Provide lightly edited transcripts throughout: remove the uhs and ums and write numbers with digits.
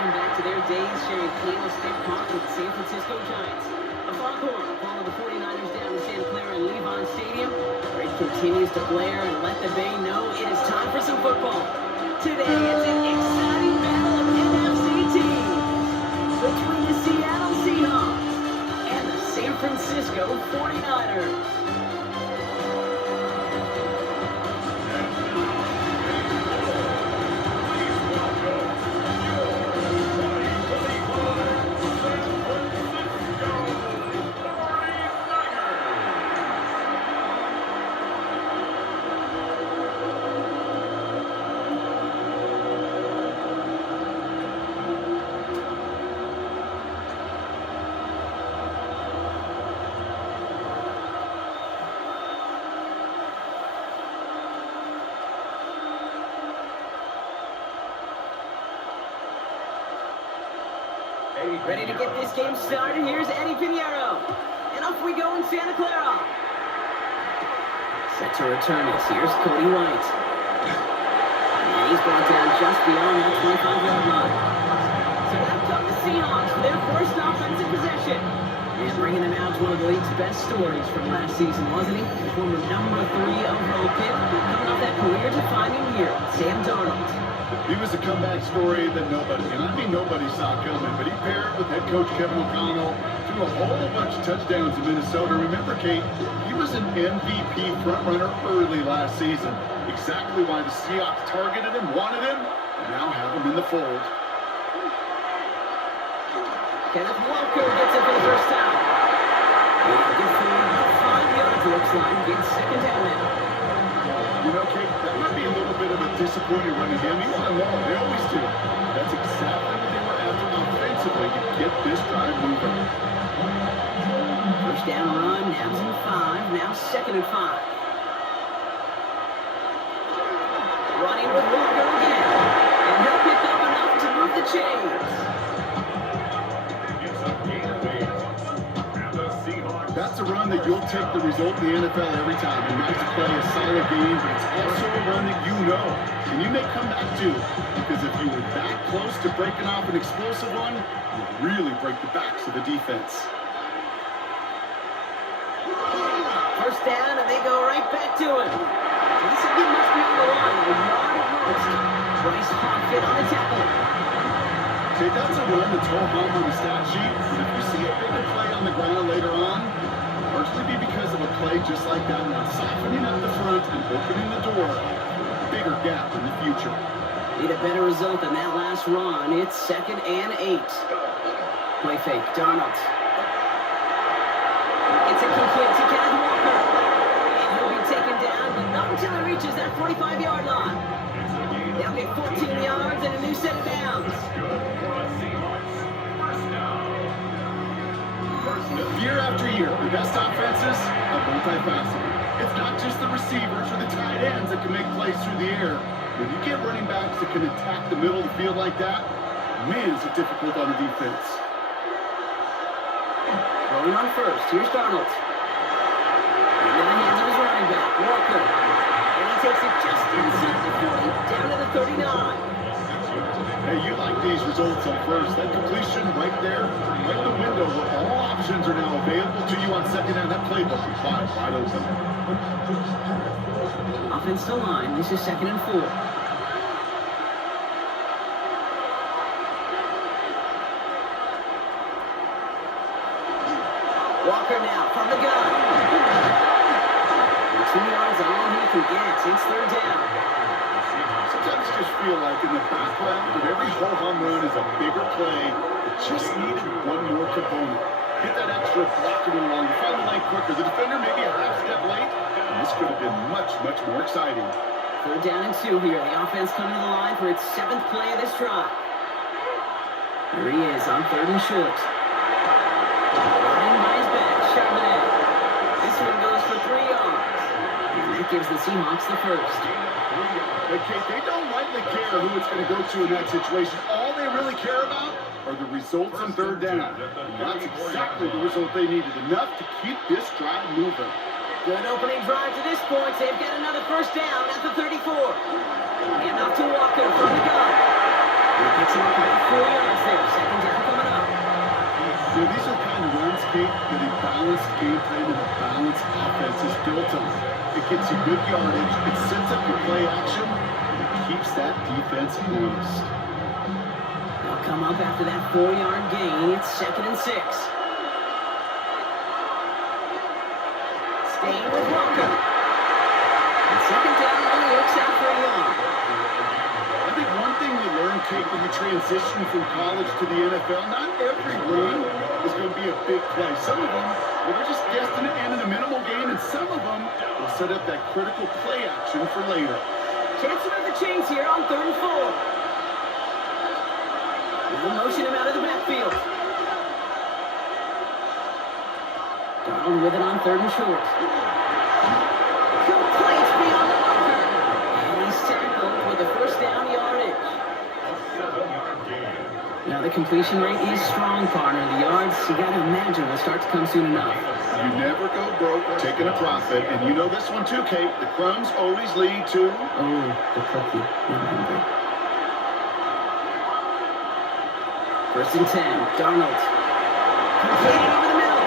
them back to their days sharing Candlestick Park with the San Francisco Giants. A foghorn followed the 49ers down to Santa Clara and Levon Stadium, where it continues to blare and let the Bay know it is time for some football. Today, it's an exciting battle of NFC teams between the Seattle Seahawks and the San Francisco 49ers. Ready to get this game started? Here's Eddie Pinheiro. And off we go in Santa Clara. Set to return it. Here's Cody White. And he's brought down just beyond that 25-yard line. So out come the Seahawks for their first offensive possession. And bringing them out to one of the league's best stories from last season, wasn't he? The former number 3 overall pick, coming off that career-defining year, Sam Darnold. He was a comeback story that nobody, and I mean nobody, saw coming, but he paired with head coach Kevin O'Connell, threw a whole bunch of touchdowns in Minnesota. Remember, Kate, he was an MVP frontrunner early last season. Exactly why the Seahawks targeted him, wanted him, and now have him in the fold. Kenneth Walker gets it for the first time. And good for about 5 yards, looks like. Gets second down now. You know, Kate, that might be a little bit of a disappointing run again. You want to know, they always do. That's exactly what they were after offensively to get this drive moving. First down run, now in 5, now second and 5. Running with Walker again. And he'll pick up enough to move the chains. That's a run that you'll take the result in the NFL every time. A nice play, a solid game, but it's also a run that you know. And you may come back to, because if you were that close to breaking off an explosive one, you'd really break the backs of the defense. First down, and they go right back to him. This again must be on the line, a yard at most. Bryce Hopkins on the tackle. Okay, that's a run that's all home on the stat sheet. If you see a bigger play on the ground later on, largely be because of a play just like that, now softening up the front and opening the door for a bigger gap in the future. Need a better result than that last run. It's second and 8. Play fake, Darnold. It's a complete to Kenneth Walker. And he'll be taken down, but not until he reaches that 45-yard line. They'll get 14 yards and a new set of downs. Year after year, the best offenses are multifaceted. It's not just the receivers or the tight ends that can make plays through the air. When you get running backs that can attack the middle of the field like that, man, is it difficult on the defense. Rolling on first, here's Darnold. Into the hands of his running back, Walker. And he takes it just inside the 40, down to the 39. Hey, you like these results on first. That completion right there, right the window where all options are now available to you on second down. That playbook is wide open. Offensive line, this is second and 4. Walker now from the gun. And 2 yards on all he can get. It's third down. Sometimes you just feel like in the background of every ho-hum run is a bigger play that just needed one more component. Get that extra blocking along, find the leg quicker. The defender maybe a half step late, and this could have been much more exciting. Third down and 2 here. The offense coming to the line for its 7th play of this drive. Here he is on 3rd and short. Running by his back, Charbonnet. This one goes for 3 yards. And that gives the Seahawks the first. But Kate, they don't likely care who it's going to go to in that situation. All they really care about are the results on third down. And that's exactly the result they needed. Enough to keep this drive moving. Good opening drive to this point. They've got another first down at the 34. And off to Walker from the gun. He picks him up about 4 yards there. Second down coming up. These are the kind of runs, Kate, that a balanced game plan and a balanced offense is built on. It gets you good yardage, it sets up your play action, and it keeps that defense honest. They'll come up after that 4-yard gain. It's 2nd and 6. Staying with Walker. And second down only works out for a yard. I think one thing you learn, Kate, when you transition from college to the NFL, not every run is going to be a big play. Some of them, they're just destined to end in a minimal gain, and some of them will set up that critical play action for later. Chance to move the chains here on 3rd and 4. We'll motion him out of the backfield. Darnold with it on 3rd and short. Complete beyond the marker. And he's tackled with a first down yardage. Now the completion rate is strong, partner. The yards, you got to imagine, will start to come soon enough. You never go broke taking a profit, and you know this one too, Kate. The crumbs always lead to... Oh, the cookie. I'm hungry. 1st and 10. Darnold. Completed over the middle.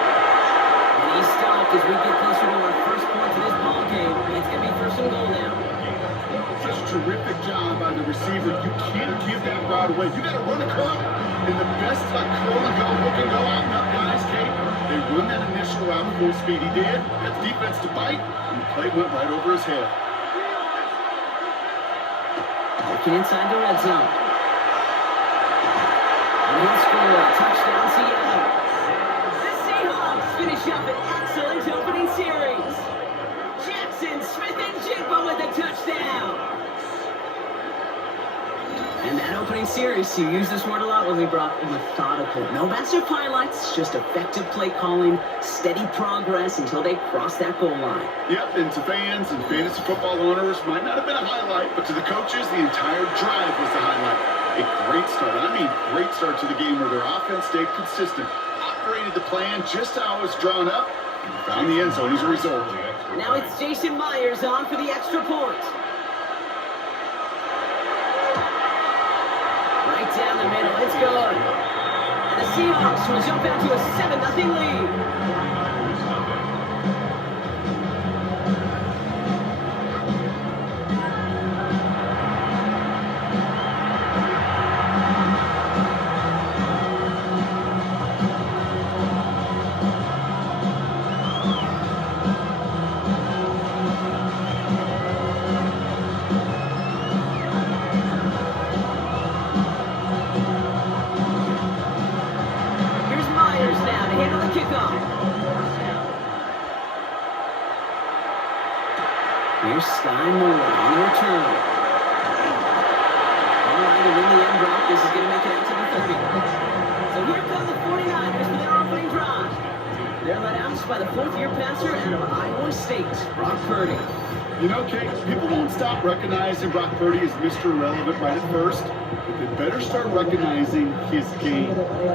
And he's stopped as we get closer to our first point to this ball game. It's going to be 1st and goal now. Such a terrific job by the receiver. You can't give that route away. You got to run a curl. And the best like curl and go, hook and go out and up guys, Kate. They run that initial route full speed. He did. That's defense to bite. And the play went right over his head. Looking inside the red zone. And he'll score a touchdown Seattle. The Seahawks finish up an excellent opening series. Jackson, Smith, and Jigba with a touchdown. And that opening series, you use this word a lot when we brought methodical. No massive highlights, just effective play calling, steady progress until they cross that goal line. Yep, and to fans and fantasy football owners, might not have been a highlight, but to the coaches, the entire drive was the highlight. A great start, I mean great start to the game where their offense stayed consistent, operated the plan just how it was drawn up, and found the end zone as a result. Now it's Jason Myers on for the extra point. Right down the middle, it's good. And the Seahawks will jump out to a 7-0 lead. Here's Sky Moore on the return. All right, and in the end drop, this is going to make it out to the 30. So here come the 49ers for their opening drive. They're led out by the 4th-year passer out of Iowa State, Brock Purdy. You know, Kate, people won't stop recognizing Brock Purdy as Mr. Irrelevant right at first, but they better start recognizing his game.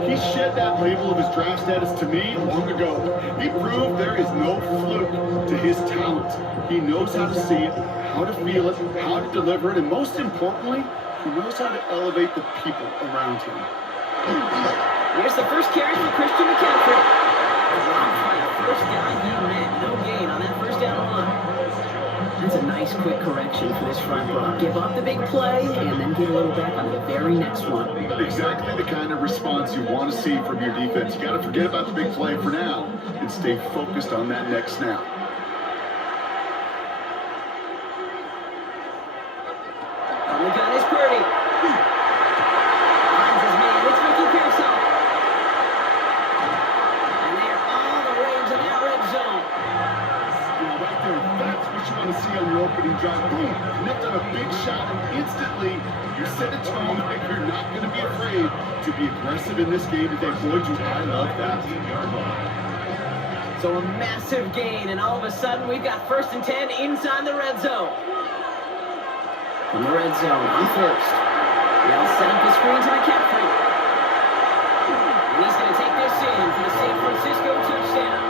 He shed that label of his draft status to me long ago. He proved there is no fluke to his talent. He knows how to see it, how to feel it, how to deliver it, and most importantly, he knows how to elevate the people around him. Here's the first carry for Christian McCaffrey. Dropped by the first guy he met. No gain on that first down run. That's a nice quick correction for this front row. Give up the big play and then get a little back on the very next one. Exactly the kind of response you want to see from your defense. You got to forget about the big play for now and stay focused on that next snap. On the gun is Purdy. Finds his man. It's Ricky Pearson. And they're all the way into that red zone. Right there, that's what you want to see on your opening drive. Boom, connect on a big shot, and instantly you set a tone that you're not going to be afraid to be aggressive in this game today. Boy, I love that. So a massive gain, and all of a sudden we've got 1st and 10 inside the red zone. From the red zone on first. They'll set up the screen to McCaffrey. And he's going to take this in for the San Francisco touchdown.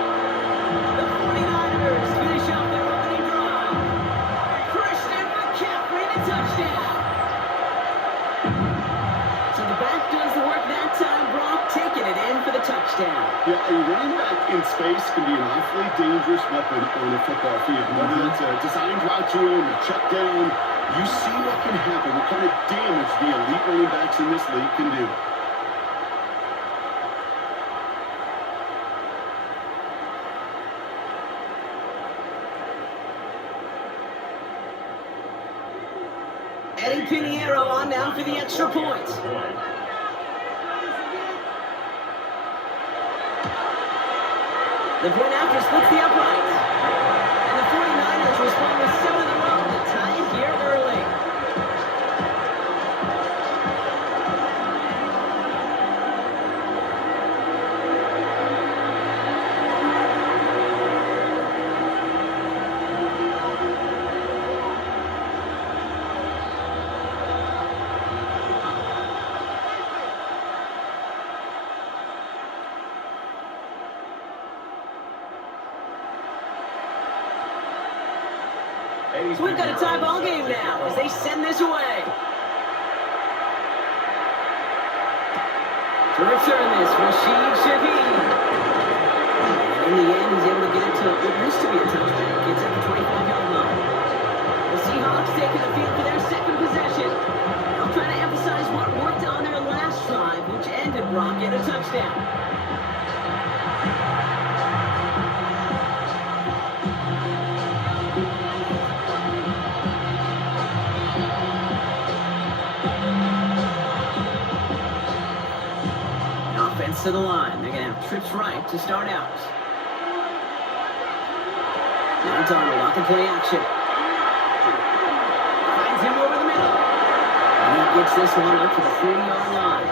The 49ers finish up their opening drive. Christian McCaffrey, the touchdown. touchdown. Yeah, a running back in space can be an awfully dangerous weapon on a football field. Whether it's a designed route to him, a check down, you see what can happen, what kind of damage the elite running backs in this league can do. Eddie Pinheiro on now for the extra point. The point after splits the uprights. And the 49ers respond with 7 in a row to tie it here early. So we've got a tie ball game now as they send this away. To return this, Rashid Shaheed. And in the end, he's able to get it to what used to be a touchback. Gets at the 25-yard line. The Seahawks taking the field for their second possession. Now trying to emphasize what worked on their last drive, which ended Brock in a touchdown. To the line. They're going to have trips right to start out. Now Donald off the play action. Finds him over the middle. And he gets this one up to the 30-yard line.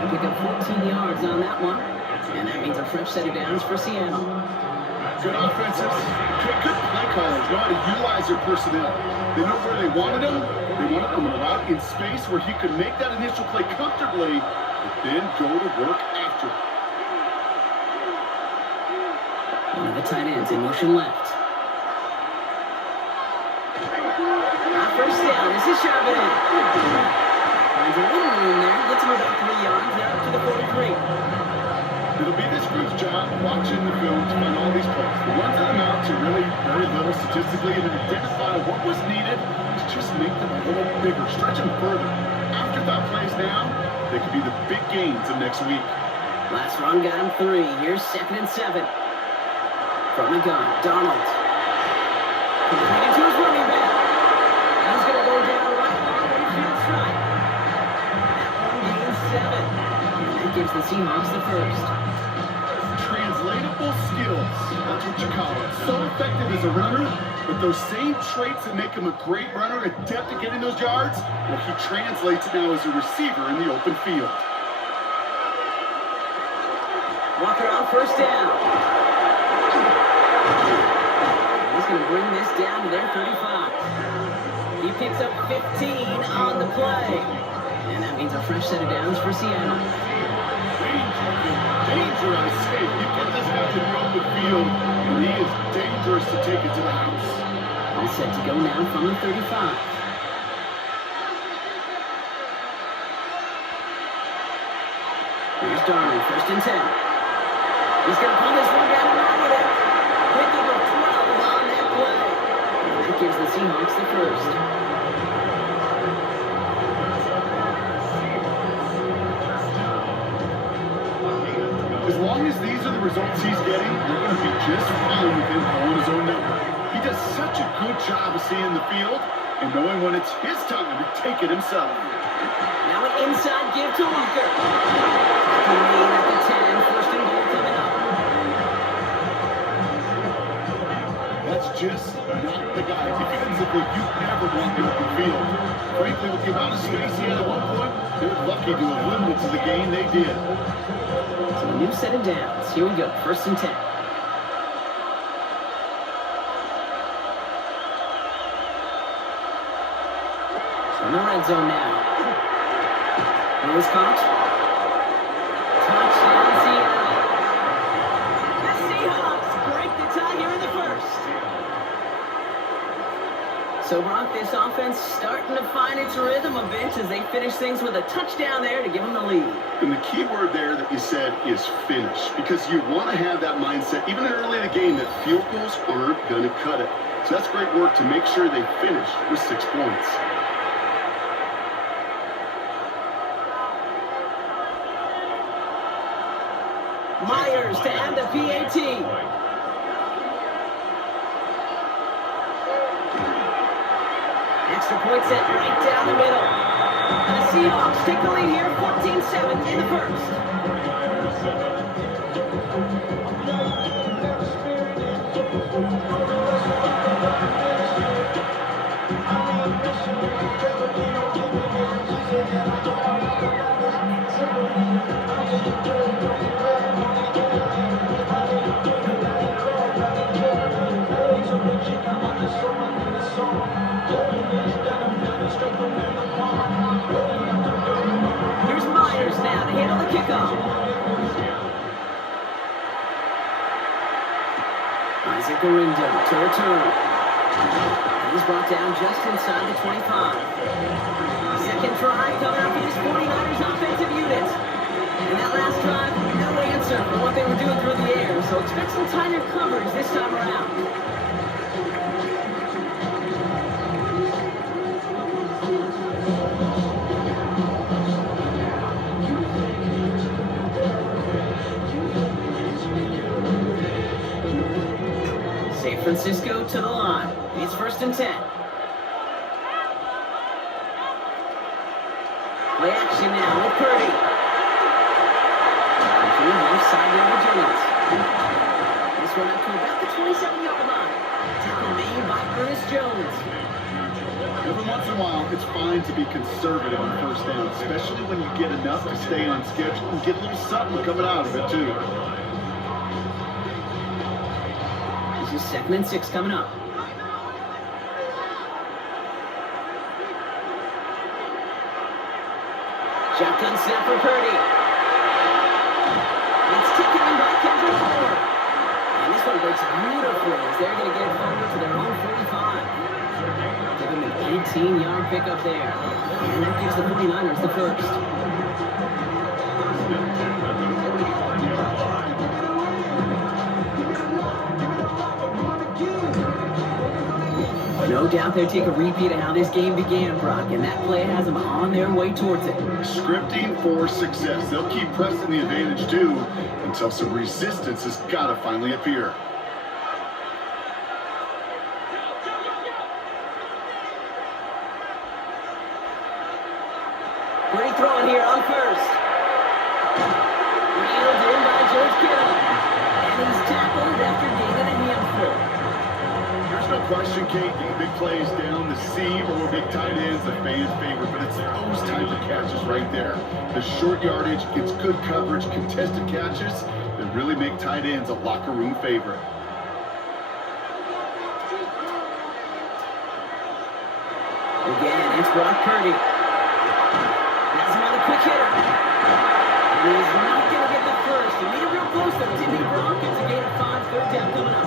They pick up 14 yards on that one. And that means a fresh set of downs for Seattle. Good offenses. Good play callers. Know how to utilize their personnel. They know where they wanted them. They wanted them out in space where he could make that initial play comfortably, but then go to work after. One of the tight ends in motion left. First down. This is Charbonnet. Finds a little room there. Gets him about 3 yards. Now up to the 43. It'll be this group's job watching the film to find all these plays. The ones that amount to really very little statistically and then identify what was needed to just make them a little bigger, stretch them further. Afterthought plays now, they could be the big gains of next week. Last run got him 3. Here's 2nd and 7. From the gun, Donald. Completed to his running back. And he's going to go down right on Rayfield strike. That one gains 7. And that gives the Seahawks the first. Translatable skills. That's what you call it. So effective as a runner, but those same traits that make him a great runner, adept at getting those yards, well, he translates it now as a receiver in the open field. Walker on first down. He's going to bring this down to their 35. He picks up 15 on the play. And that means a fresh set of downs for Seattle. Danger, I say. You get this guy to the open field, and he is dangerous to take it to the house. All set to go now from the 35. Here's Darnold, 1st and 10. He's going to pull this one down and run with it. Picking up 12 on that play. And that gives the Seahawks the first. As long as these are the results he's getting, we're going to be just fine with him on his own network. He does such a good job of seeing the field and knowing when it's his time to take it himself. Now an inside give to Walker. Taking lead at the 10, 1st and goal coming up. That's just not the guy. Defensively, you never want the open field. Frankly, with the amount of space he had at one point, they were lucky to have limited the gain they did. So a new set of downs. Here we go, 1st and 10. So in the red zone now. Lewis caught. Touchdown Seattle. The Seahawks break the tie here in the 1st. So Brock, this offense starting to find its rhythm a bit as they finish things with a touchdown there to give them the lead. And the key word there that you said is finish, because you want to have that mindset, even early in the game, that field goals aren't going to cut it. So that's great work to make sure they finish with 6 points. Myers to add the PAT. Extra point set right down the middle. And the Seahawks take the lead here, 14-7 in the first. Here's Myers now to handle the kickoff. Isaac Garindo to return. He's brought down just inside the 25. Second drive coming up for this 49ers offensive unit. And that last drive, no answer for what they were doing through the air. So expect some tighter coverage this time around. San Francisco to the line. It's 1st and 10. Play action now with Purdy. Side yard Jones. This one up to about the 27-yard line. Tackle made by Ernest Jones. Every once in a while, it's fine to be conservative on 1st down, especially when you get enough to stay on schedule and get a little something coming out of it, too. This is 2nd and 6 coming up. Shotgun snap for Purdy. It's taken in by Kendrick Ford. And this one breaks beautifully as they're going to get it forward to their own 45. Give them an 18-yard pickup there. And that gives the 49ers the first. No doubt they'll take a repeat of how this game began, Brock, and that play has them on their way towards it. Scripting for success. They'll keep pressing the advantage, too, until some resistance has got to finally appear. Pretty throwing here on 1st. Reeled in by George Kittle. And he's tackled after gaining a handful. There's no question, Kate, big plays down the seam or big tight ends, a fan's favorite, but it's those type of catches right there. The short yardage gets good coverage, contested catches that really make tight ends a locker room favorite. Again, it's Brock Purdy. That's another quick hitter. And he's not going to get the first. He made it real close, though. Didn't he, Brock? It's a gain of 5, 3rd down coming up.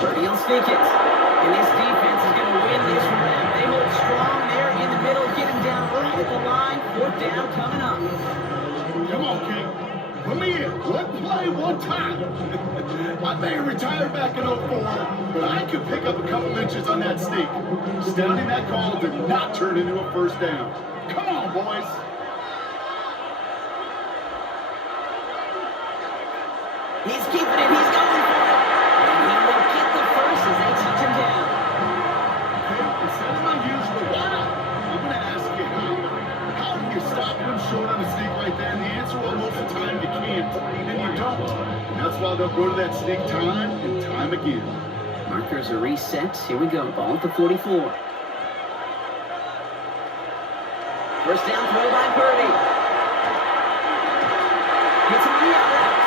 Purdy will sneak it. And this defense is going to win this round. They hold strong there in the middle, get him down right at the line. 4th down coming up. Come on, King. Put me in. One play, one time. I may have retired back in 04, but I could pick up a couple inches on that sneak. Astounding that call did not turn into a 1st down. Come on, boys. He's keeping it. He's going for it. And he will get the first as they touch him down. Okay, instead of my usual, I'm going to ask you, how do you stop him short on a sneak right there? And the answer, well, most of the time you can't, and you don't. And that's why they'll go to that sneak time and time again. Markers are reset. Here we go. Ball at the 44. 1st down throw by Purdy. Hits him on the out route.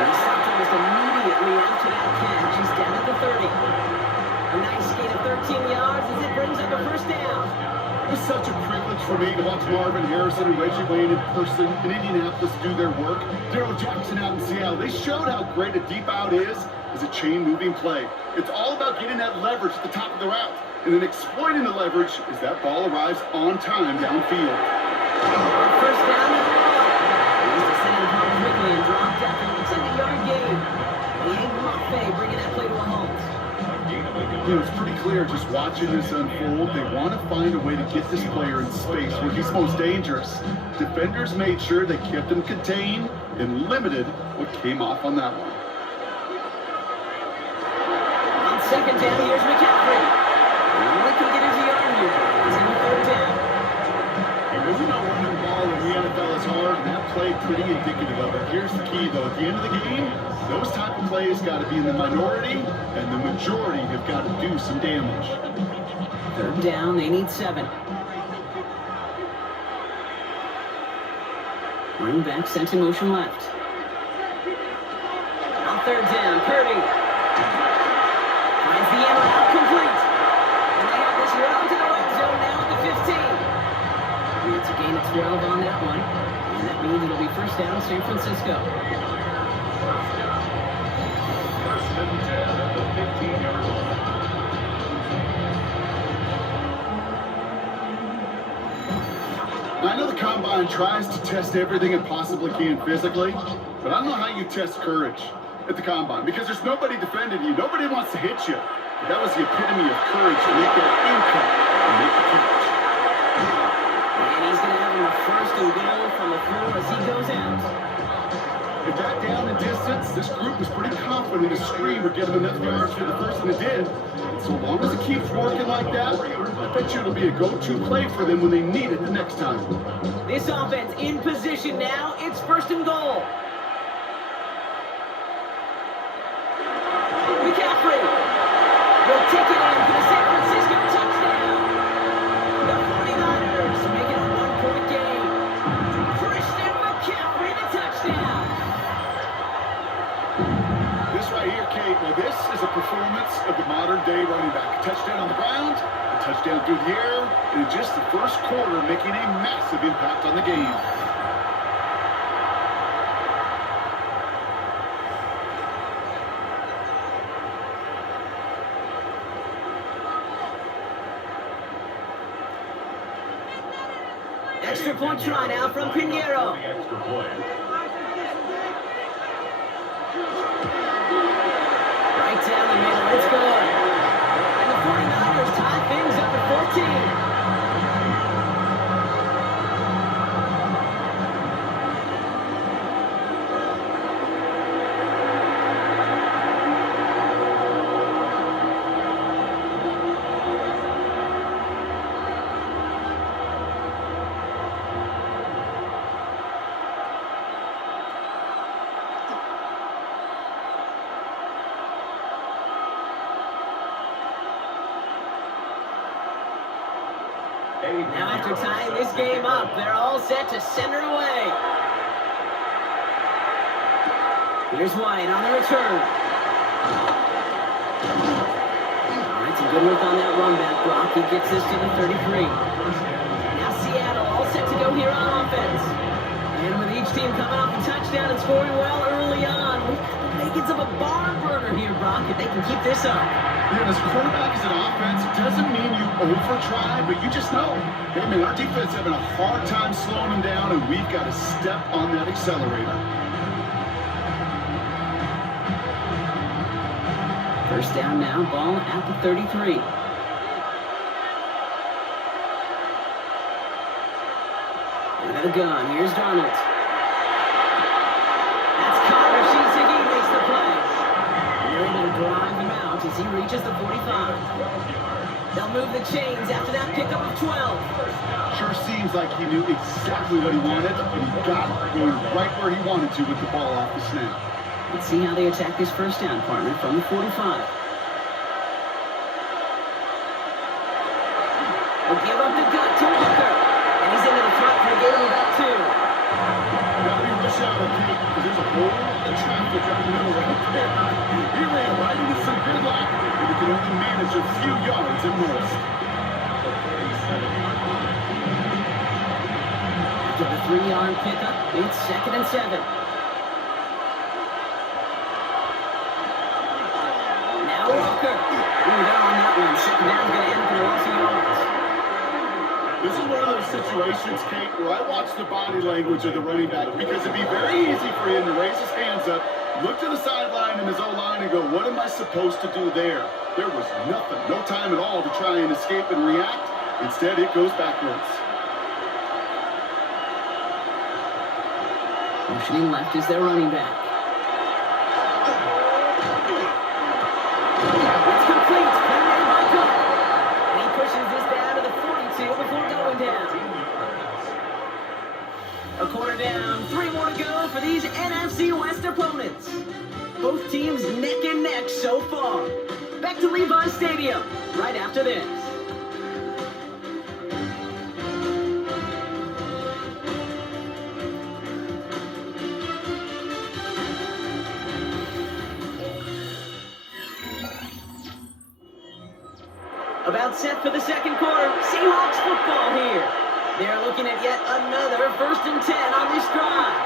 And he stopped almost immediately after that catch. He's down at the 30. A nice gain of 13 yards as it brings up a first down. It was such a privilege for me to watch Marvin Harrison and Reggie Wayne in person in Indianapolis do their work. Darrell Jackson out in Seattle, they showed how great a deep out is as a chain-moving play. It's all about getting that leverage at the top of the route, and then exploiting the leverage as that ball arrives on time downfield. First down and one. He used to send it home quickly and dropped after it looks like a yard gain. Liam Maffei bringing that play to a halt. You know, it's pretty clear just watching this unfold, they want to find a way to get this player in space where he's most dangerous. Defenders made sure they kept him contained and limited what came off on that one. On second down, here's McCaffrey. Only can get his yard here. He's in the third down. And when you're not running the ball in the NFL is hard, and that play pretty indicative of it. Here's the key, though. At the end of the game, those type of plays got to be in the minority, and the majority have got to do some damage. Third down, they need 7. Running back sent in motion left. On third down, Purdy finds the end route complete. And they have this run to the red zone now at the 15. It's a gain of 12 on that one. And that means it'll be first down, San Francisco. First and 10 at the 15-yard line. I know the Combine tries to test everything it possibly can physically, but I don't know how you test courage at the Combine because there's nobody defending you. Nobody wants to hit you. But that was the epitome of courage to make that impact and make the catch. And he's going to have him a first and goal from the 4 as he goes out. If that down and distance, this group was pretty confident a screen would get them enough yards for the first, and it did. And so long as it keeps working like that, I bet you it'll be a go-to play for them when they need it the next time. This offense in position now. It's first and goal. McCaffrey will take it in for the San Francisco touchdown. The 49ers make it a 1-point game. Christian McCaffrey, the touchdown. This right here, Kate, well, this is a performance of the modern-day running back. A touchdown on the ground, a touchdown through the air, and in just the first quarter, making a massive impact on the game. Extra point try now from Pinheiro. Extra point. Right down the middle, it's good. And the 49ers tie things up at 14. Now after tying this game up, they're all set to send her away. Here's White on the return. All right, some good work on that run back block. He gets this to the 33. Now Seattle all set to go here on offense. And with each team coming off a touchdown and scoring well early on, we've got the makings of a barn burner here, Brock, if they can keep this up. Yeah, as a quarterback, as an offense, it doesn't mean you over-try, but you just know, hey, man, our defense having a hard time slowing them down, and we've got to step on that accelerator. First down now, ball at the 33. Out of the gun, here's Darnold. That's caught. Rashid Ziggy makes the play. And they're able to drive him out as he reaches the 45. They'll move the chains after that pickup of 12. Sure seems like he knew exactly what he wanted, and he got it, going right where he wanted to with the ball off the snap. Let's see how they attack this first down, partner, from the 45. Will give up the gut to Walker. And he's into the front for a gain of about 2. Gotta be rush out, okay, because there's a whole lot of traffic up the middle right there. He ran right into some gridlock, and he can only manage a needs it most. After the 3-yard pickup, it's 2nd and 7. Now Walker. Ooh, they're on that one. 2nd down going to end for the loss of yards. This is one of those situations, Kate, where I watch the body language of the running back because it'd be very easy for him to raise his hands up, look to the sideline in his O-line and go, what am I supposed to do there? There was nothing, no time at all to try and escape and react. Instead, it goes backwards. Motioning left is their running back. It's complete. Put it in by Cook. And he pushes this down to the 42 before going down. A quarter down, 3 more to go for these NFC West opponents. Both teams neck and neck so far. Back to Levi Stadium right after this. About set for the second quarter. Seahawks football here. They're looking at yet another 1st and 10 on this drive.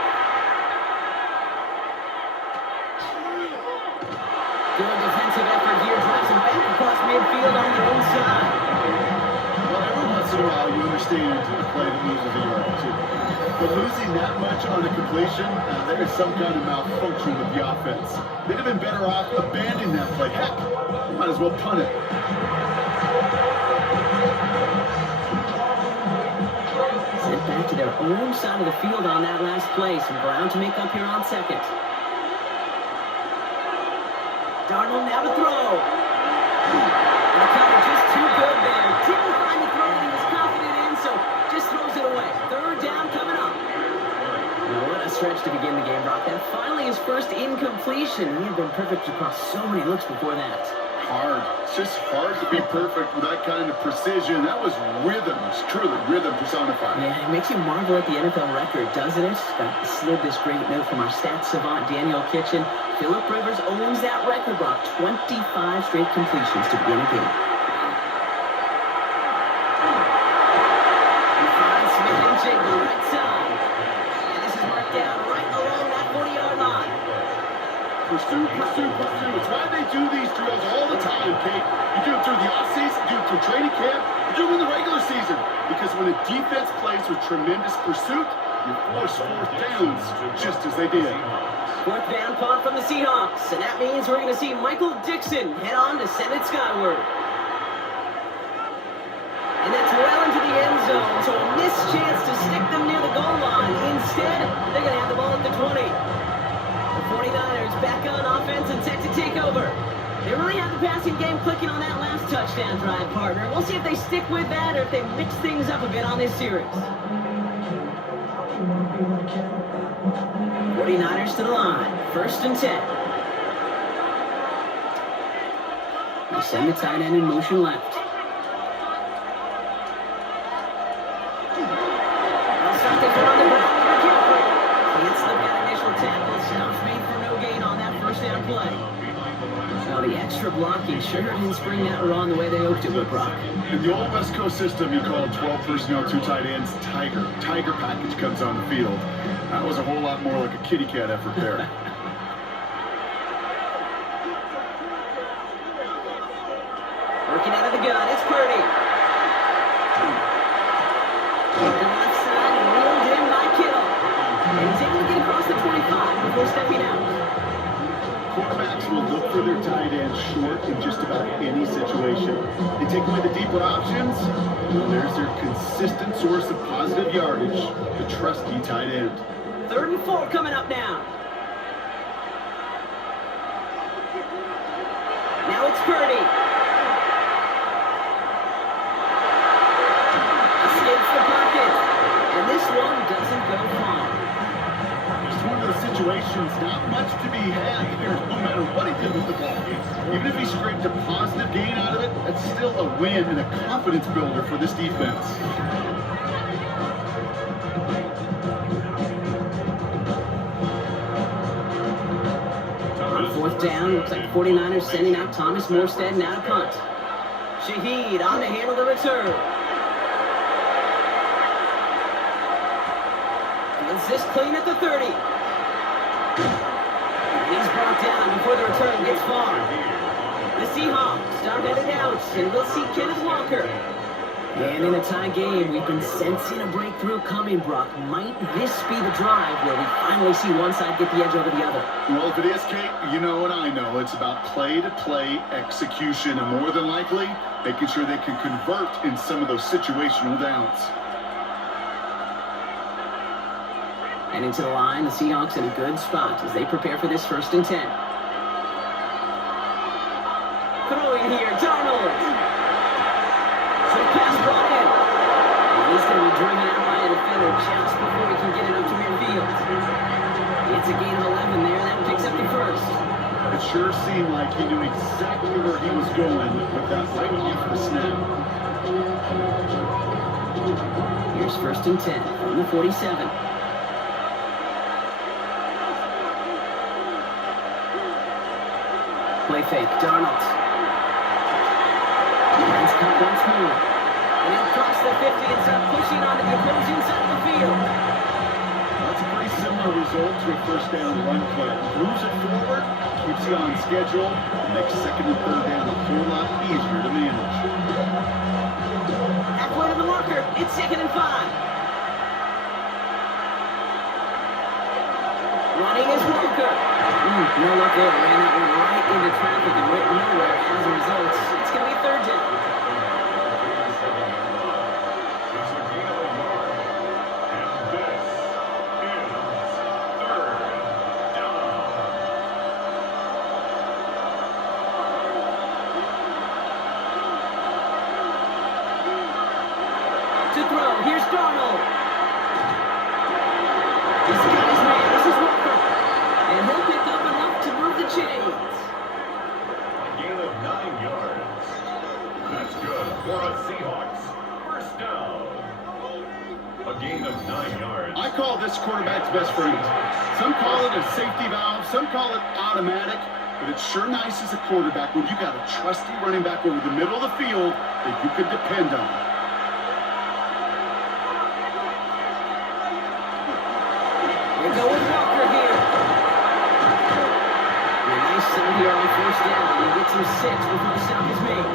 Good defensive effort here. Drives him back across midfield on the inside. Well, every once in a while you understand a play that loses a yard or two. But losing that much on a completion, there is some kind of malfunction with the offense. They'd have been better off abandoning that play. Heck, might as well punt it. Sent back to their own side of the field on that last play. Some ground to make up here on 2nd. Darnold now to throw. And the cover just too good there. Didn't find the throw that he was confident in, so just throws it away. 3rd down coming up. Now what a stretch to begin the game, Brock. That finally his first incompletion. He had been perfect across so many looks before that. Hard. It's just hard to be perfect with that kind of precision. That was rhythm. It's truly rhythm personified. Yeah, it makes you marvel at the NFL record, doesn't it? Slid this great note from our stats savant, Daniel Kitchen. Phillip Rivers owns that record, Brock. 25 straight completions to begin a game. He finds Smith and Jiggle right side. And this is marked down right along that 40-yard line. Pursue, pursue, pursue. It's why they do these drills all the time, Kate. You do it through the offseason, you do it through training camp, you do it in the regular season. Because when a defense plays with tremendous pursuit, you force 4th downs, just as they did. 4th down punt from the Seahawks, and that means we're going to see Michael Dixon head on to send it skyward. And that's well into the end zone, so a missed chance to stick them near the goal line. Instead, they're going to have the ball at the 20. The 49ers back on offense and set to take over. They really have the passing game clicking on that last touchdown drive, partner. We'll see if they stick with that or if they mix things up a bit on this series. 49ers to the line. 1st and 10. They send the tight end in motion left. They're on the ground. Be careful. Can't slip that initial tackle. Stops made for no gain on that 1st down play. Now the extra blocking sure didn't spring that wrong the way they hoped it would, Brock. In the old West Coast system, you call 12 personnel, 2 tight ends, Tiger. Tiger package comes on the field. That was a whole lot more like a kitty cat effort there. Working out of the gun, it's Purdy. To the left side and reeled in by Kittle. And he's able to get across the 25 before stepping out. Quarterbacks will look for their tight ends short in just about any situation. They take away the deeper options, well, there's their consistent source of positive yardage, the trusty tight end. 3rd and 4 coming up now. Now it's Purdy. Escapes the pocket. And this one doesn't go far. It's one of those situations, not much to be had here, no matter what he did with the ball. Even if he scraped a positive gain out of it, that's still a win and a confidence builder for this defense. On 4th down, looks like 49ers sending out Thomas Morstead now to punt. Shaheed on to handle the return. Gets this clean at the 30. He's brought down before the return gets far. The Seahawks are headed out, and we'll see Kenneth Walker. And in a tie game, we've been sensing a breakthrough coming, Brock. Might this be the drive where we finally see one side get the edge over the other? Well, if it is, Kate, you know and I know it's about play-to-play execution, and more than likely, making sure they can convert in some of those situational downs. And into the line, the Seahawks in a good spot as they prepare for this 1st and 10. Throwing here, Darnold. So pass brought in. And he's going to be driven out by a defender just before he can get it up to midfield. It's a gain of 11 there. That picks up the 1st. It sure seemed like he knew exactly where he was going with that right off the snap. Here's 1st and 10 from the 47. Play fake, Darnold. Hands cut once more. And he'll cross the 50 and start pushing onto the opposing side of the field. That's a pretty similar result to a 1st down run play. Moves it forward, keeps you on schedule, and makes 2nd and 3rd down a whole lot easier to manage. Halfway to the marker, it's 2nd and 5. Running is Walker. No luck there. Ran that one right into traffic and went nowhere. As a result, it's going to be 3rd down. To throw, here's Darnold. He's got his man. This is Walker. And he'll pick up enough to move the chains. A gain of 9 yards. That's good for a Seahawks. 1st down. A gain of 9 yards. I call this quarterback's best friend. Some call it a safety valve, some call it automatic, but it's sure nice as a quarterback when you got a trusty running back over the middle of the field that you can depend on. They go with Walker here. And a nice sell here on 1st down. He gets him 6 before the stop is made.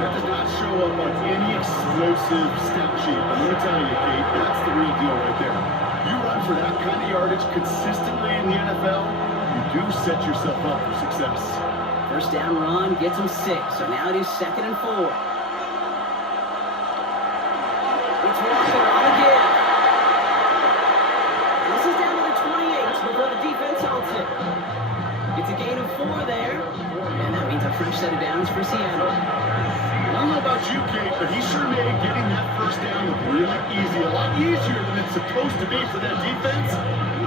That does not show up on any explosive stat sheet. I'm going to tell you, Kate, that's the real deal right there. You run for that kind of yardage consistently in the NFL, you do set yourself up for success. 1st down run gets him 6. So now it is 2nd and 4. It's Walker on again. This is down to the 28 before the defense holds it. It's a gain of 4 there. And that means a fresh set of downs for Seattle. I don't know about you, Kate, but he sure made getting that 1st down look really easy. A lot easier than it's supposed to be for that defense.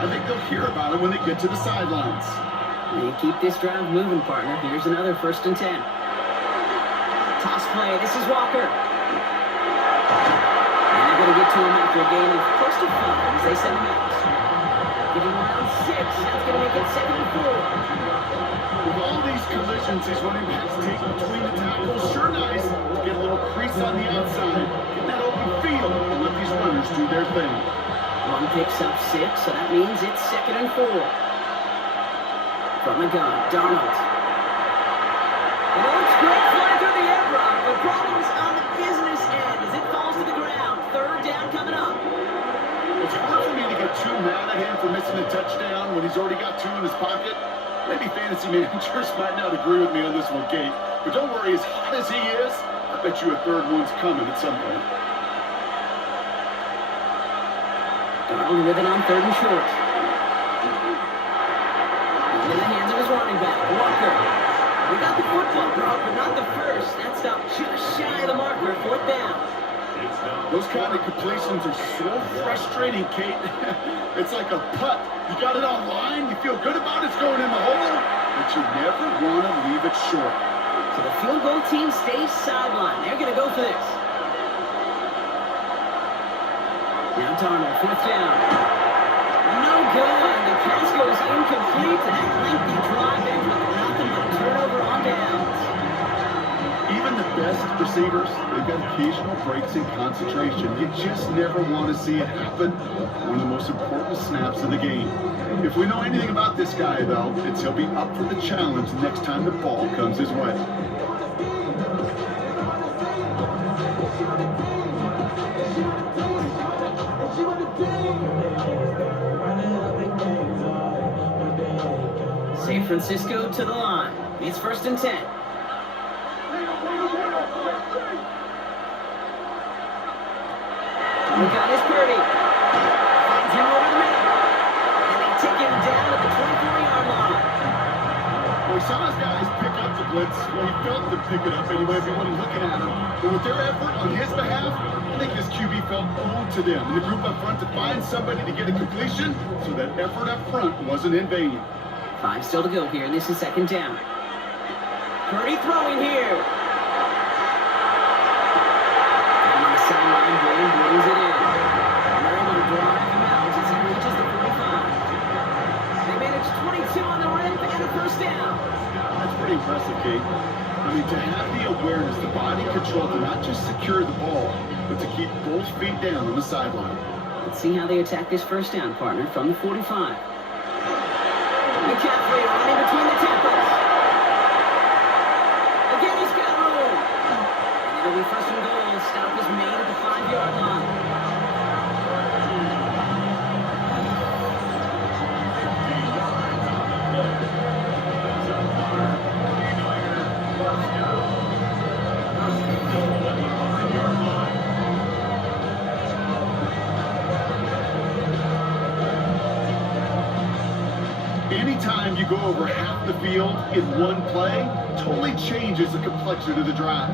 I think they'll hear about it when they get to the sidelines. And keep this drive moving, partner. Here's another 1st and 10. Toss play. This is Walker. And they're going to get to him after a gain of close to 5 as they send him out. Give him around 6. That's going to make it 2nd and 4. With all these collisions these running backs take between the tackles, sure nice to get a little crease on the outside, get that open field, and let these runners do their thing. One picks up 6, so that means it's 2nd and 4. From the gun, Darnold. And it looks great flying through the air, Brock, but problems on the business end as it falls to the ground. 3rd down coming up. It's hard for me to get too mad at him for missing a touchdown when he's already got 2 in his pocket. Maybe fantasy managers might not agree with me on this one, Kate. But don't worry, as hot as he is, I bet you a 3rd one's coming at some point. Darnold with it on 3rd and short. In the hands of his running back, Walker. We got the football, Brock, but not the 1st. That stopped just shy of the marker, 4th down. Those kind of completions are so frustrating, Kate. It's like a putt. You got it on line, you feel good about it's going in the hole, but you never want to leave it short. So the field goal team stays sideline. They're going to go for this. Now Darnold, 4th down. No good. The pass goes incomplete. That lengthy drive ends with nothing but a turnover on downs. Even the best receivers, they've got occasional breaks in concentration. You just never want to see it happen. One of the most important snaps of the game. If we know anything about this guy, though, it's he'll be up for the challenge next time the ball comes his way. San Francisco to the line. It's 1st and 10. Look out, is Purdy. Finds him over the middle. And they take him down at the 24-yard line. Well, we saw his guys pick up the blitz. Well, he felt them pick it up anyway if he wasn't looking at him. But with their effort on his behalf, I think this QB felt owed to them. And the group up front to find somebody to get a completion, so that effort up front wasn't in vain. 5 still to go here, and this is 2nd down. Purdy throwing here. And on the sideline, Blaine brings it in. And they're able to drive him out as he reaches the 45. They manage 22 on the rip and a 1st down. That's pretty impressive, Kate. I mean, to have the awareness, the body control to not just secure the ball, but to keep both feet down on the sideline. Let's see how they attack this 1st down, partner, from the 45. McCaffrey running between the tackles. Again, he's got room. And it'll be 1st and goal. Stop is made at the 5-yard line. Anytime you go over half the field in one play, totally changes the complexion of the drive.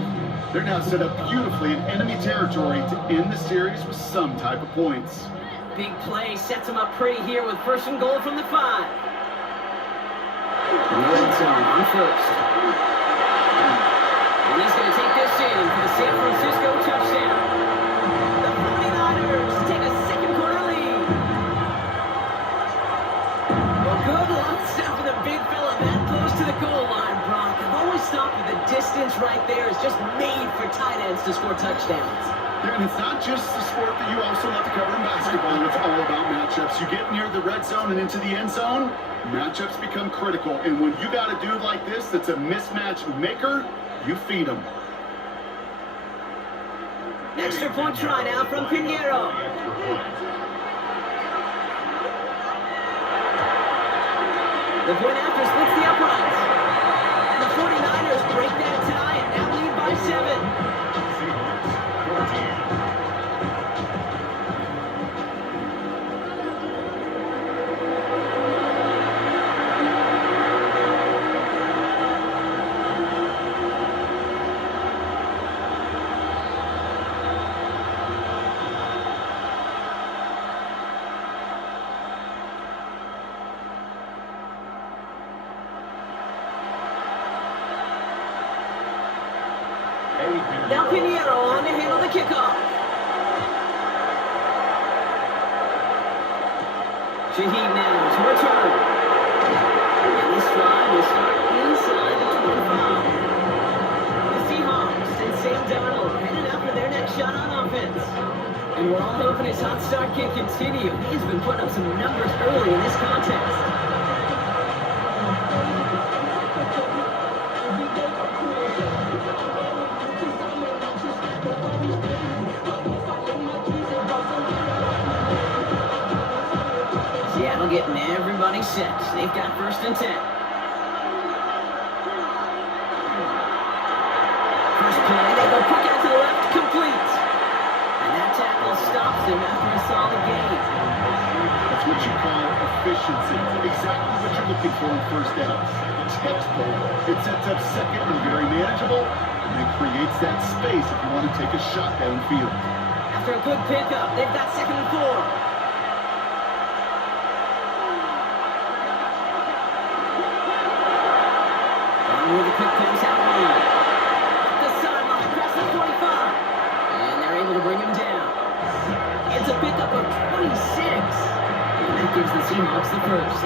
They're now set up beautifully in enemy territory to end the series with some type of points. Big play sets him up pretty here with 1st and goal from the 5. And the red zone on 1st. And he's going to take this in for the San Francisco touchdown. The 49ers take a 2nd quarter lead. Well, good luck for the big fella that close to the goal line, Brock. I've always thought that the distance right there is just made for tight ends to score touchdowns. Yeah, and it's not just the sport that you also love to cover in basketball. It's all about matchups. You get near the red zone and into the end zone, matchups become critical. And when you got a dude like this that's a mismatch maker, you feed him. Extra point try now from Pinheiro. The point after splits the uprights. And the 49ers break that tie and now lead by 7. Seahawks 14. Now Pinheiro on to handle the kickoff. Shaheed now to return. And this drive will start inside the 25. The Seahawks and Sam Darnold headed out for their next shot on offense. And we're all hoping his hot start can continue. He's been putting up some numbers early in this contest. Seattle getting everybody set. They've got 1st and 10. First play, they go quick out to the left, complete. And that tackle stops him after a solid gain. That's what you call efficiency. Exactly what you're looking for in 1st down. Textbook. It sets up 2nd and very manageable, and then creates that space if you want to take a shot downfield. After a good pickup, they've got 2nd and 4. With a quick pass out line. Up the sideline, across the 45. And they're able to bring him down. It's a pickup of 26. And that gives the Seahawks the first.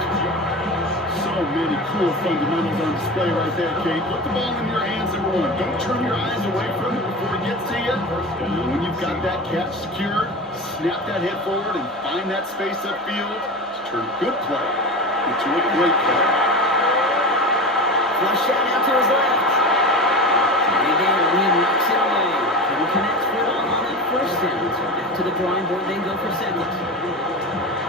So many cool fundamentals on display right there, Kate. Put the ball in your hands, number one. Don't turn your eyes away from it before it gets to you. And when you've got that catch secured, snap that head forward and find that space upfield to turn a good play into a great play. Flush shot out to his left. Right there, and he knocks it away. Couldn't connect for it all on that first down. So back to the drawing board, then go for second.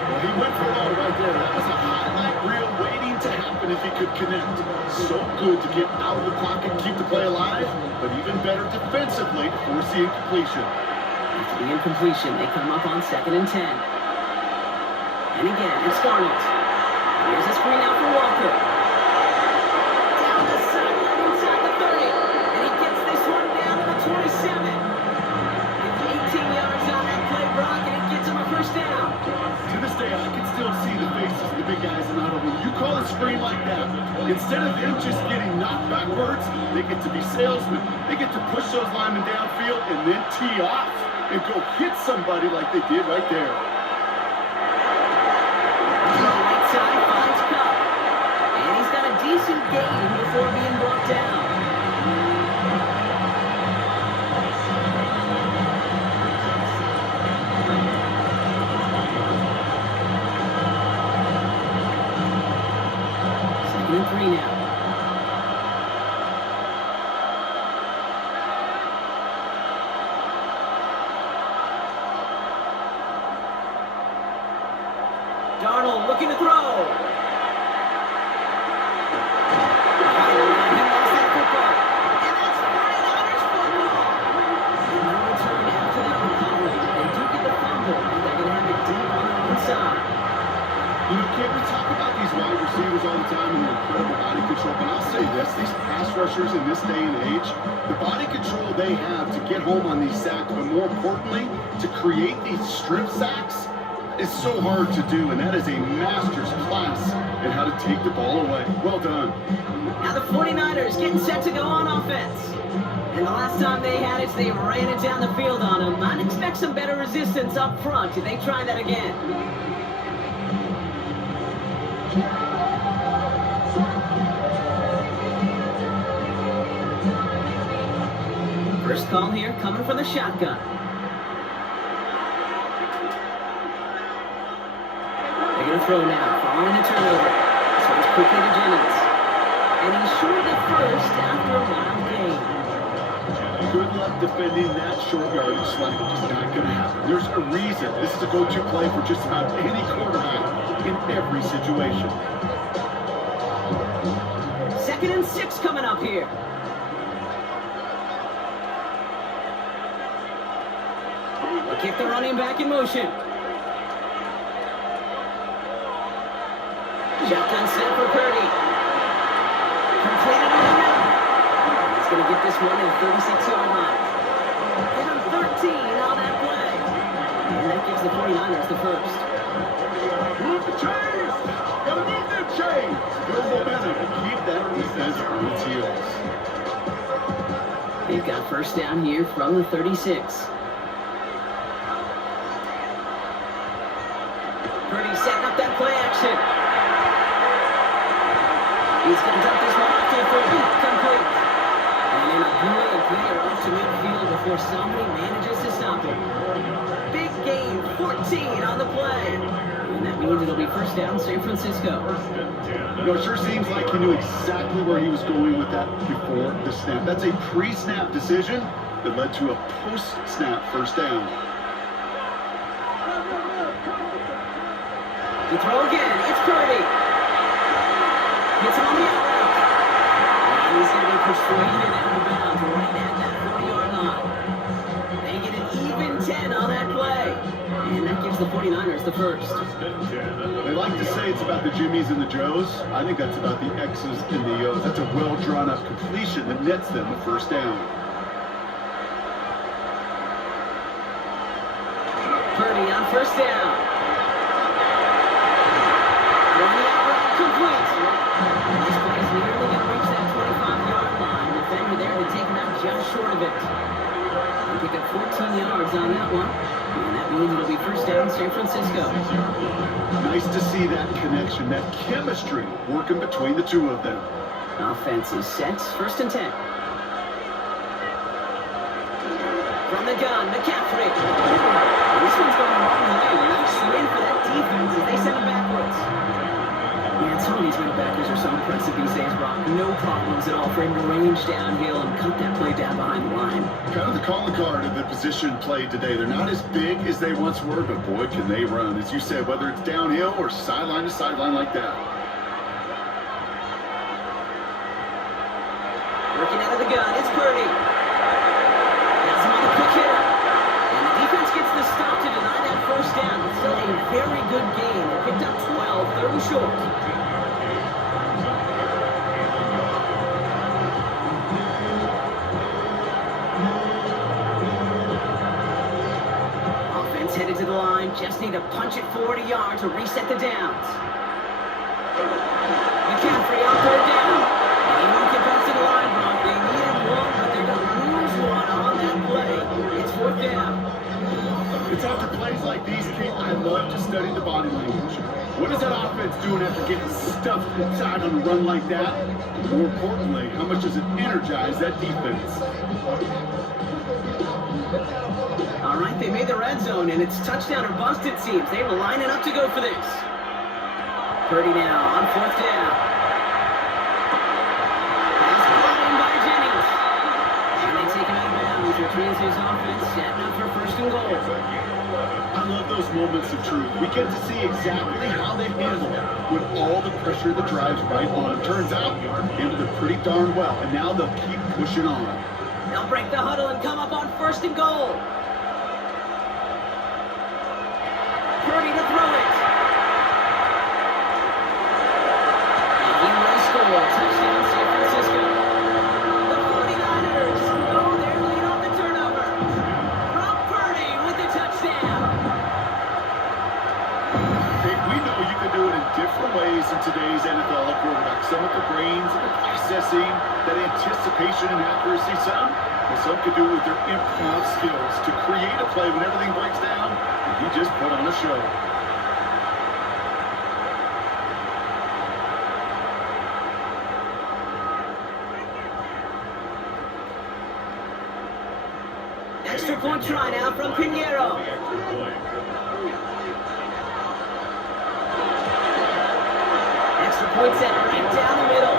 Well, he went for it all right there. That was a highlight reel waiting to happen if he could connect. So good to get out of the pocket and keep the play alive, but even better defensively to force the incompletion. After the incompletion, they come up on 2nd and 10. And again, it's Garnett. Here's a screen out for Walker. Down the sideline inside the 30. And he gets this one down to the 27. It's 18 yards on that play, Brock, and it gets him a first down. To this day, I can still see the faces of the big guys in the huddle. When you call a screen like that, instead of them just getting knocked backwards, they get to be salesmen. They get to push those linemen downfield and then tee off and go hit somebody like they did right there. Right side finds Cup. And he's got a decent gain before being brought down. Second and 3 now. Darnold looking to throw. He lost that football. And that's 49ers football. And no return after that recovery. They do get the fumble, and they're going to have it deep on the inside. You know, Kate, we talk about these wide receivers all the time and their incredible body control, but I'll say this, these pass rushers in this day and age, the body control they have to get home on these sacks, but more importantly, to create these strip sacks, is so hard to do, and that is a master's class in how to take the ball away. Well done. Now the 49ers getting set to go on offense. And the last time they had it, they ran it down the field on them. I'd expect some better resistance up front if they try that again. First call here coming from the shotgun. They're going to throw now, following the turnover. This one's quickly to Jennings. And he's short at first after a wild game. Good luck defending that short yardage slack. Just not going to happen. There's a reason. This is a go-to play for just about any quarterback in every situation. 2nd and 6 coming up here. They'll kick the running back in motion. Shotgun set for Purdy. Completed on the run. He's going to get this one at 36-yard line. Get him 13 on that play. And that gives the 49ers the first. Move the chains! Gotta move them chains! Build momentum and keep that defense on its heels. They've got first down here from the 36. Purdy setting up that play action. He's going to dump this one off to the 40. Complete. And in a brilliant play off to midfield before somebody manages to stop him. Big gain, 14 on the play. And that means it'll be first down San Francisco. You know, it sure seems like he knew exactly where he was going with that before the snap. That's a pre-snap decision that led to a post-snap first down. To throw again, it's Purdy. Hits him on the outright. And he's going to be persuaded out of bounds right at that 40-yard line. They get an even 10 on that play. And that gives the 49ers the first. They like to say it's about the Jimmies and the Joes. I think that's about the X's and the O's. That's a well-drawn-up completion that nets them the first down. Purdy on first down. Complete. This play's nearly going to reach that 25-yard line. Defender there to take him out just short of it. They pick up 14 yards on that one. And that means it'll be first down San Francisco. Nice to see that connection, that chemistry working between the two of them. Offense is set, first and 10. From the gun, McCaffrey. This one's going the wrong way. Nice win for that defense as they send him backwards. Man, some of these middle backers are so impressive these days, Brock. No problems at all for him to range downhill and cut that play down behind the line. Kind of the calling card of the position played today. They're not as big as they once were, but boy, can they run. As you said, whether it's downhill or sideline to sideline like that. Working out of the gun, it's Purdy. Has him on the quick hitter. And the defense gets the stop to deny that first down. It's still a very good game. They picked up 12, third and short. Offense headed to the line. Just need to punch it 40 yards to reset the downs. McCaffrey on third down. Anyone can pass to the line, Brock. They needed one, but they're going to lose one on that play. It's fourth down. It's after plays like these, Kate, I love to study the body language. What is that offense doing after getting stuffed inside on a run like that? More importantly, how much does it energize that defense? All right, they made the red zone, and it's touchdown or bust, it seems. They were lining up to go for this. Purdy now on fourth down. Pass brought in by Jennings. And they take him out of bounds, which means his offense setting up for first and goal. I love those moments of truth. We get to see exactly how they handle it with all the pressure that drives right on. Turns out, handled it pretty darn well, and now they'll keep pushing on. They'll break the huddle and come up on first and goal. Purdy to throw it. And he will score. Touchdown, San Francisco. The 49ers throw their lead off the turnover. Brock Purdy with the touchdown. Hey, we know you can do it in different ways in today's NFL quarterback. Some with the brains and the processing, that anticipation and accuracy. Some could do it with their improv skills to create a play when everything breaks down, and he just put on a show. Extra point try now from Pinheiro. Extra point set right down the middle.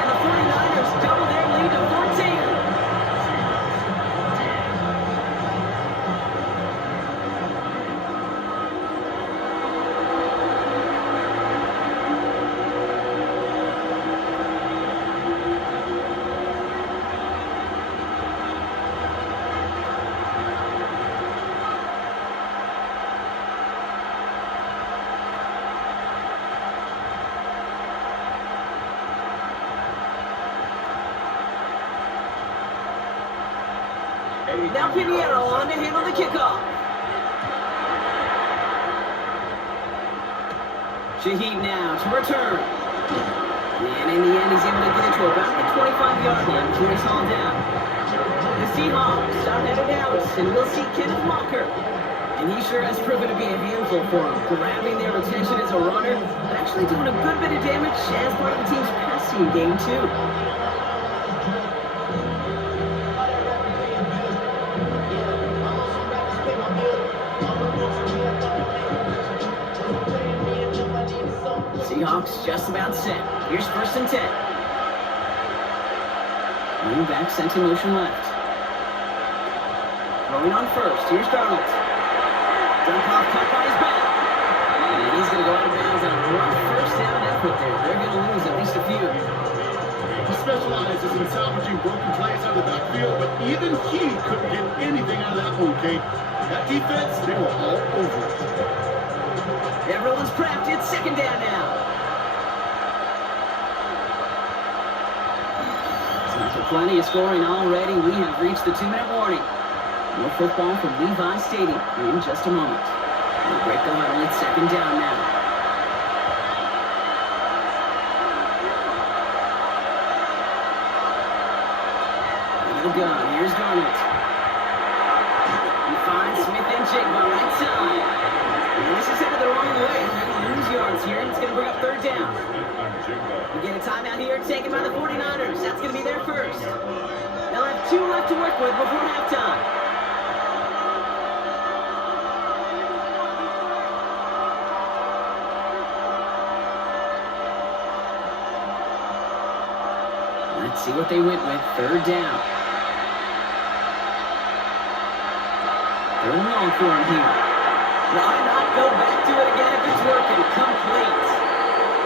And the 49ers double their lead to 14. Now Pinheiro on to handle the kickoff. Shaheed now to return. And in the end, he's able to get it to about the 25-yard line before he's hauled down. The Seahawks are headed out, and we'll see Kenneth Walker. And he sure has proven to be a handful for him, grabbing their attention as a runner, but actually doing a good bit of damage as part of the team's passing game, too. Seahawks just about set. Here's first and 10. Running back sent in motion left. Throwing on first. Here's Darnold. Dunkoff caught by his back. And he's going to go out of bounds on a rough first down effort there. They're going to lose at least a few. He specializes in salvaging broken plays out of the backfield, but even he couldn't get anything out of that one, Kate. That defense, they were all over it. Everyone's prepped. It's second down now. After plenty of scoring already, we have reached the 2-minute warning. More football from Levi Stadium in just a moment. We'll break the huddle. It's second down now. Into the gun. Here's Darnold. He finds Smith and Jigba. We get a timeout here taken by the 49ers. That's going to be their first. They'll have 2 left to work with before halftime. Let's see what they went with. 3rd down. 3rd and long for him here. Why not go back to it again if it's working? Complete.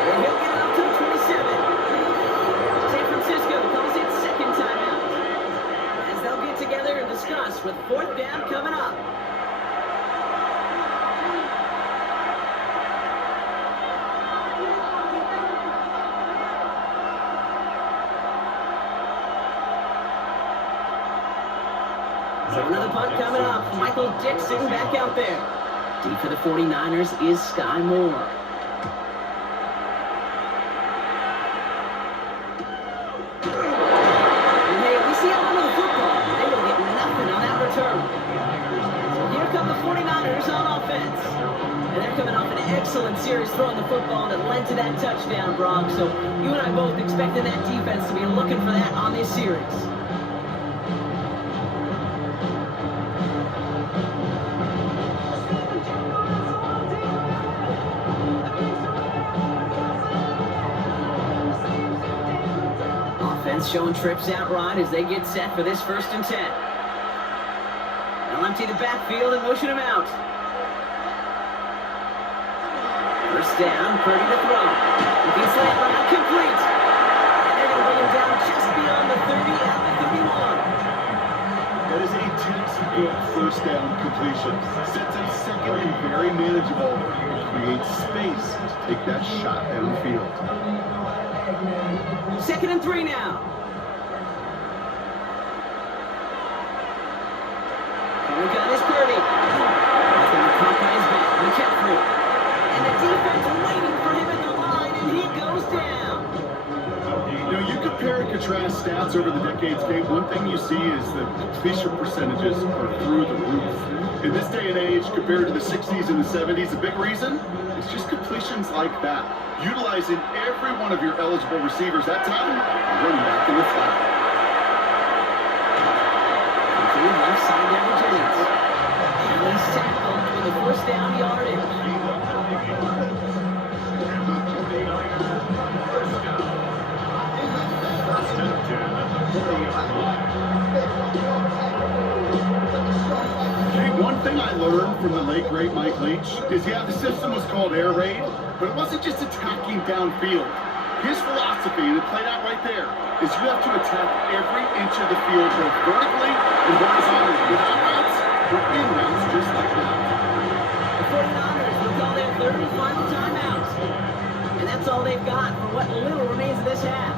And he'll get it up to the 27. San Francisco calls it 2nd timeout. As they'll get together and discuss with 4th down coming up. So another punt coming up. Michael Dixon back out there. Deep for the 49ers is Sky Moore. And hey, we see a lot of the football. They will get nothing on that return. So here come the 49ers on offense. And they're coming off an excellent series throwing the football that led to that touchdown, Brock. So you and I both expecting that defense to be looking for that on this series. Showing trips out right as they get set for this 1st and 10. They'll empty the backfield and motion him out. 1st down, Purdy to throw. Looking slant route, complete. And they're going to bring him down just beyond the 30 at the 31. That is a textbook 1st down completion. Sets up 2nd and very manageable. It creates space to take that shot downfield. 2nd and 3 now. Here we go, this Purdy. He's going to pop his back. McCaffrey. And the defense waiting for him at the line, and he goes down. You know, you compare and contrast stats over the decades, Kate. One thing you see is the completion percentages are through the roof. In this day and age, compared to the 60s and the 70s, a big reason is just completions like that. Utilizing every one of your eligible receivers that time, running back in the flat. Complete left side there to Jennings. And he's tackled for the 1st down yardage. Okay, one thing I learned from the late great Mike Leach is, yeah, the system was called air raid, but it wasn't just attacking downfield. His philosophy, and it played out right there, is you have to attack every inch of the field, both vertically and horizontally, without routes or in routes, just like that. The 49ers will call their 3rd and final timeout. And that's all they've got for what little remains of this half.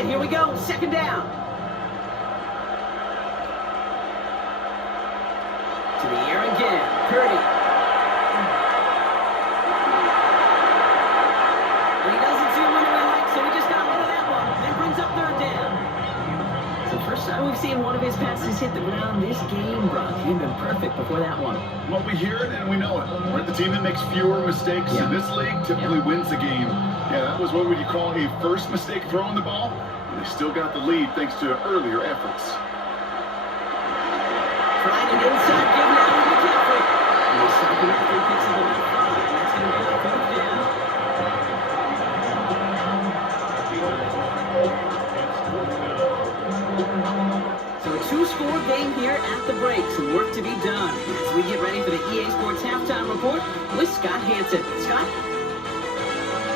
Here we go, 2nd down. To the air again, Purdy. And he doesn't see a winner he likes, so he just got rid of that one. And brings up 3rd down. It's the first time we've seen one of his passes hit the ground this game, Brock. He'd been perfect before that one. Well, we hear it and we know it. We're the team that makes fewer mistakes in this league typically wins the game. Yeah, that was what would you call a first mistake throwing the ball? And they still got the lead thanks to earlier efforts. Trying an inside give now to McCaffrey. And he's stopping after he picks up the left 5. That's going to be a 3rd down. So a 2-score game here at the break. Some work to be done as we get ready for the EA Sports Halftime Report with Scott Hansen. Scott?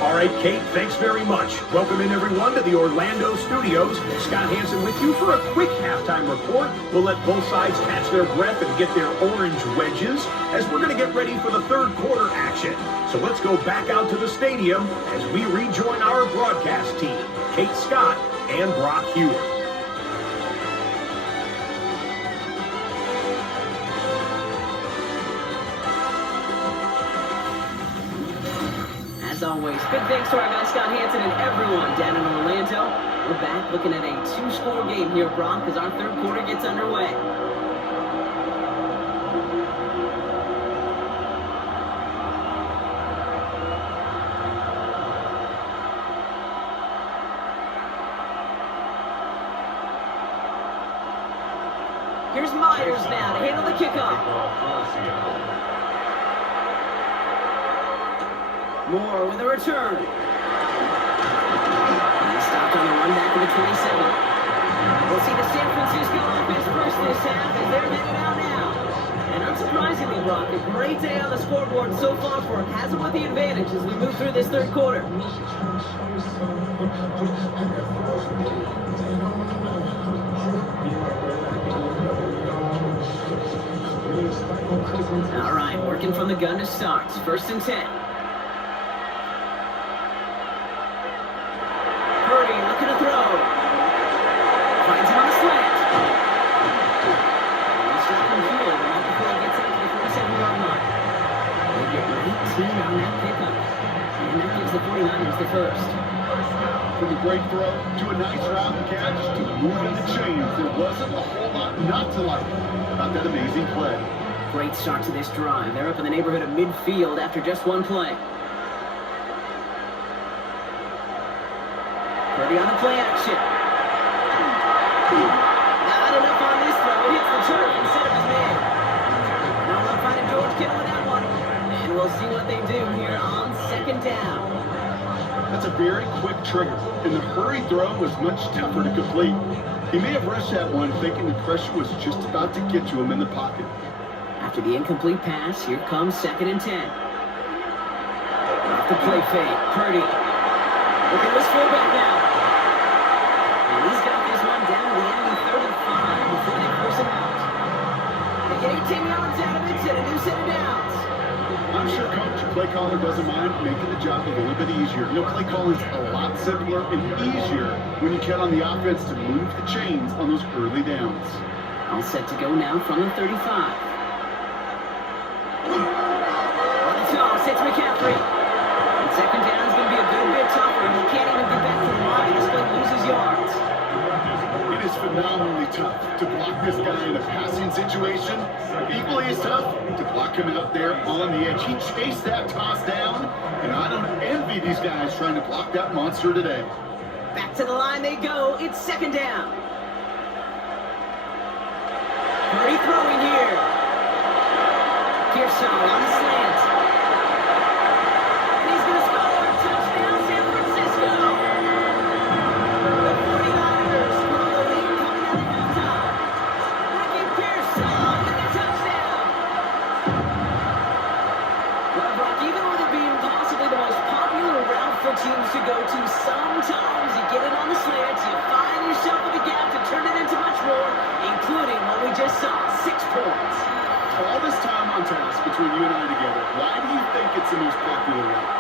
All right, Kate, thanks very much. Welcome in, everyone, to the Orlando studios. Scott Hansen with you for a quick halftime report. We'll let both sides catch their breath and get their orange wedges as we're going to get ready for the 3rd quarter action. So let's go back out to the stadium as we rejoin our broadcast team, Kate Scott and Brock Hewitt. always, big thanks to our guy Scott Hansen and everyone down in Orlando. We're back looking at a 2-score game here, Brock, as our third quarter gets underway. Here's Myers now to handle the kickoff. Moore with a return. He stopped on the run back to the 27. We'll see the San Francisco offense first this half as they're headed out now. And unsurprisingly, Brock, a great day on the scoreboard so far for him. Has him with the advantage as we move through this third quarter. All right, working from the gun to start. 1st and 10. Purdy looking to throw. Finds him on the slant. He's dropping field right before he gets out to the 47-yard line. They get 19 on that pickup. And that gives the 49ers the first. From a great throw to a nice route catch to moving the chains, there wasn't a whole lot not to like about that amazing play. Great start to this drive. They're up in the neighborhood of midfield after just one play. Purdy on the play action. Not enough on this throw. It hits the turf instead of his man. Now we're finding George Kittle with that one. And we'll see what they do here on 2nd down. That's a very quick trigger, and the hurry throw was much tougher to complete. He may have rushed that one thinking the pressure was just about to get to him in the pocket. After the incomplete pass, here comes 2nd and 10. Off the play fake, Purdy. Look at this fullback now. And he's got this one down to the enemy 35 before they force him out. They get 18 yards out of it and a new set of downs. I'm sure Coach play caller doesn't mind making the job a little bit easier. You know, play calling's a lot simpler and easier when you count on the offense to move the chains on those early downs. All set to go now from the 35. On the toss, it's McCaffrey. And 2nd down is going to be a good bit tougher. He can't even get back to the line. He's going to lose his yards. It is phenomenally tough to block this guy in a passing situation. Equally as tough to block him out there on the edge. He chased that toss down, and I don't envy these guys trying to block that monster today. Back to the line they go. It's 2nd down. Purdy throwing here. Pearson on the slant. And he's going to score. Touchdown, San Francisco. The 49ers grow the lead coming out of halftime. Ricky Pearson with the touchdown. Well, Brock, even with it being possibly the most popular route for teams to go to, sometimes you get it on the slant, you find yourself with a gap to turn it into much more, including what we just saw, 6 points. All this time on task between you and I together, why do you think it's the most popular route?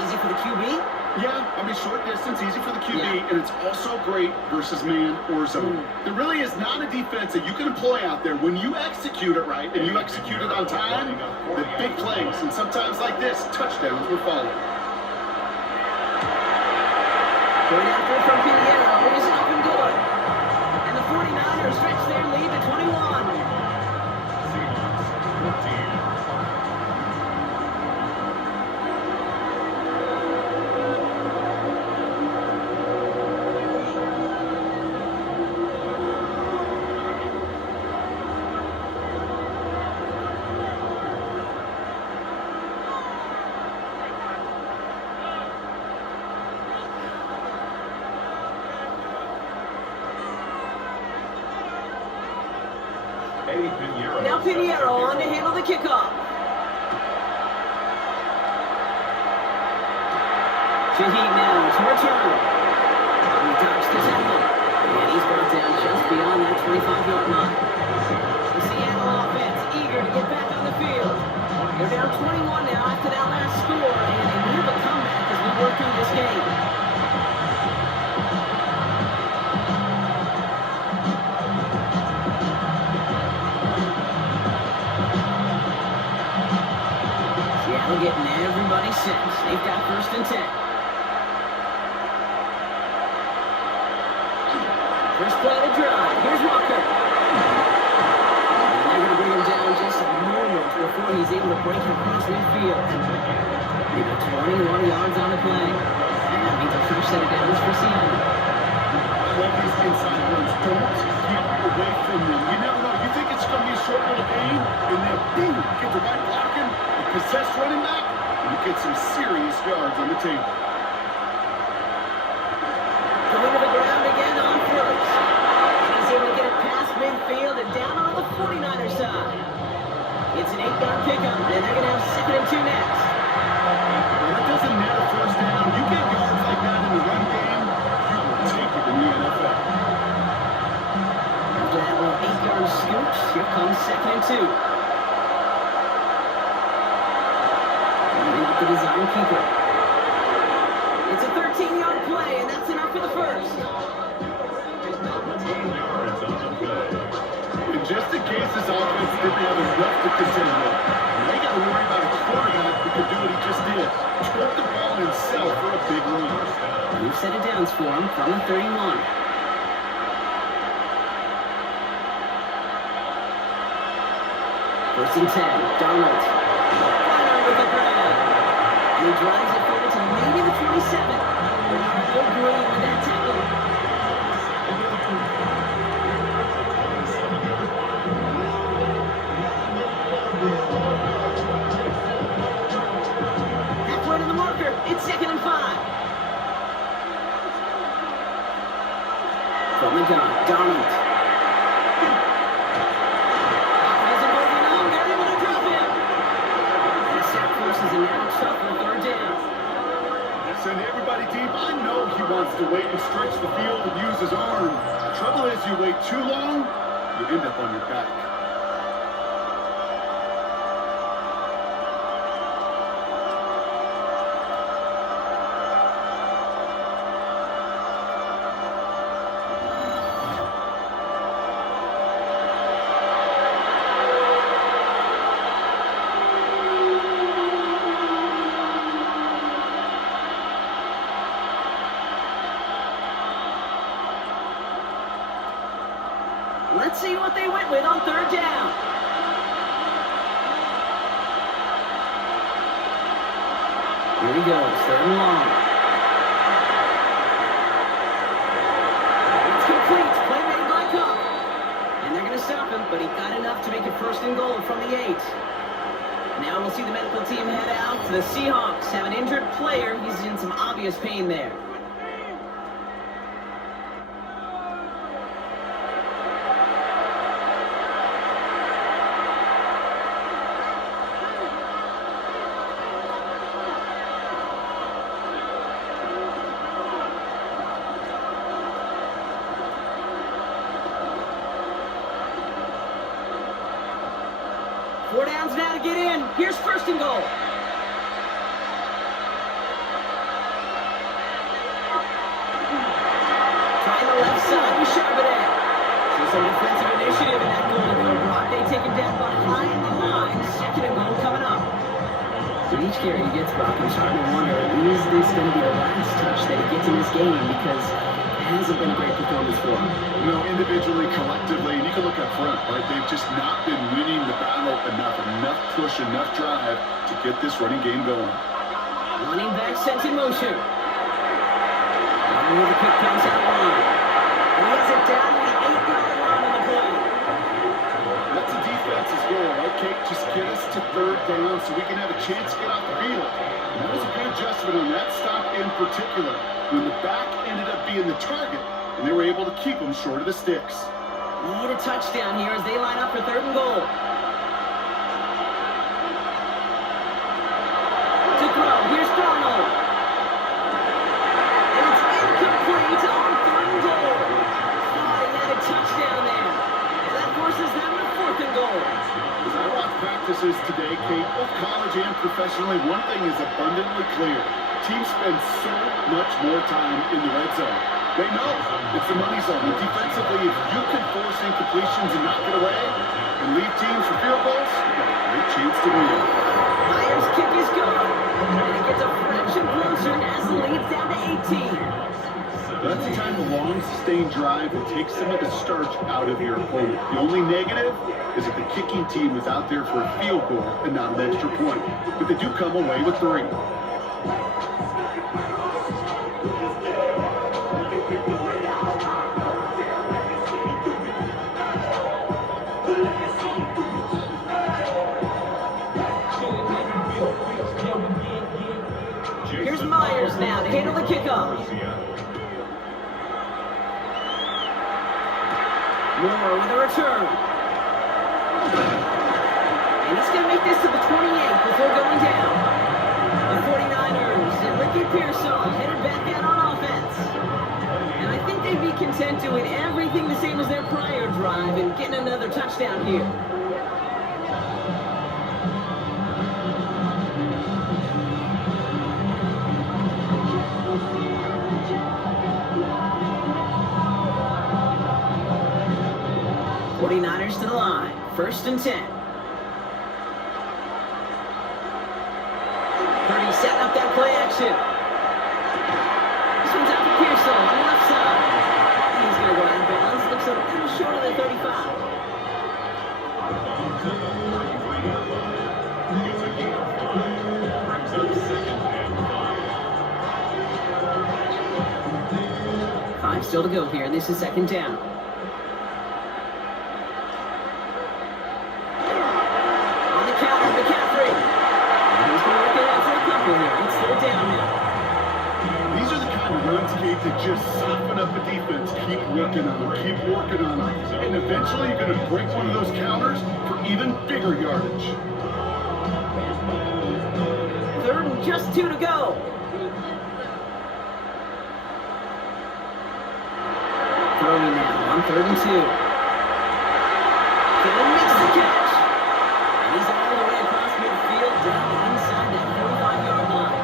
Easy for the QB? Yeah, I mean, short distance, easy for the QB, and it's also great versus man or zone. There really is not a defense that you can employ out there when you execute it right and you execute it on time, the big plays, and sometimes like this, touchdowns will follow. Going after it from Pinheiro, is up and good. And the 49ers stretch their lead to 21. Seahawks 14. Now Pinheiro on to handle the kickoff. Shaheed now to return. He dodged the tackle. And he's brought down just beyond that 25-yard line. The Seattle offense eager to get back on the field. They're down 21 now after that last score, and they need a comeback as we work through this game. We're getting everybody set. They've got 1st and 10. First play of the drive. Here's Walker. And they're going to bring him down just a moment before he's able to break it across midfield. 21 yards on the play. And that means a fresh set of downs for Seattle. I love these inside runs. Don't get away from them. You never know. You think it's going to be a short little game, and then boom, get the right blocking, a possessed running back, and you get some serious yards on the table. Going to the ground again on 1st. And he's able to get it past midfield and down on the 49er side. It's an 8-yard pickup, and they're going to have 2nd and 2 next. Well, it doesn't matter 1st down. You get yards like that in the run game, you will take it in the NFL. After that little 8-yard scoop, here comes 2nd and 2. Lining up the design keeper. It's a 13-yard play, and that's enough for the 1st. 10 yards on the play. And just in case this offense didn't have enough to contend with, they got to worry about a quarterback who can do what he just did. Trip the ball himself for a big run. New set of downs for him from the 31. First and 10, Donald. Runner with a grab. And he drives it forward to maybe the 27. Bernardo Green with that tackle. Halfway to the marker. It's 2nd and 5. From the gun, Donald. Send everybody deep. I know he wants to wait and stretch the field and use his arm. The trouble is, you wait too long, you end up on your back. Let's see what they went with on 3rd down. Here he goes, 3rd and long. It's complete, play made by Cook. And they're going to stop him, but he got enough to make it 1st and goal from the 8. Now we'll see the medical team head out. The Seahawks have an injured player. He's in some obvious pain there. Four downs now to get in. Here's 1st and goal. Trying the left side with Charbonnet. So some defensive initiative in that goal to go block. They take him down behind the line. 2nd and goal coming up. With each carry he gets, Brock, I'm starting to wonder, is this going to be the last touch that he gets in this game? Because it hasn't been a great performance for him. You know, individually, collectively, and you can look up front, right? They've just not been winning the battle enough push, enough drive to get this running game going. Running back sent in motion. With a quick pass out line. And he has it down to the 8-yard line on the play. That's a defense's goal, right, Kate? Just get us to 3rd down so we can have a chance to get off the field. And that was a good adjustment on that stop in particular, when the back ended up being the target, and they were able to keep him short of the sticks. Need a touchdown here as they line up for 3rd and goal. To throw, here's Darnold. And it's incomplete on 3rd and goal. Oh, he had a touchdown there. And that forces them to 4th and goal. As I watch practices today, Kate, both college and professionally, one thing is abundantly clear. Teams spend so much more time in the red zone. They know it's the money zone. And defensively, if you can force incompletions and knock it away and leave teams for field goals, you've got a great chance to win. Myers' kick is good. And it gets a fraction closer as the lead's down to 18. That's the kind of long, sustained drive that takes some of the starch out of your opponent. The only negative is that the kicking team is out there for a field goal and not an extra point. But they do come away with 3. Here's Myers now to handle the kickoff. Moore with a return. And he's going to make this to the 28 before going down. The 49ers and Ricky Pearsall headed back out on offense. And I think they'd be content doing everything the same as their prior drive and getting another touchdown here. '49ers to the line. 1st and 10. Purdy setting up that play action. This one's out to Pearsall on the left side. He's going to go out of bounds. Looks a little short of the 35. Five still to go here. This is 2nd down. These are the kind of runs, Kate, that just soften up the defense. Keep working on them, keep working on them. And eventually you're going to break one of those counters for even bigger yardage. 3rd and just 2 to go. Throwing now on 3rd and 2. Kevin makes the catch. And he's all the way across midfield down inside that 45-yard line.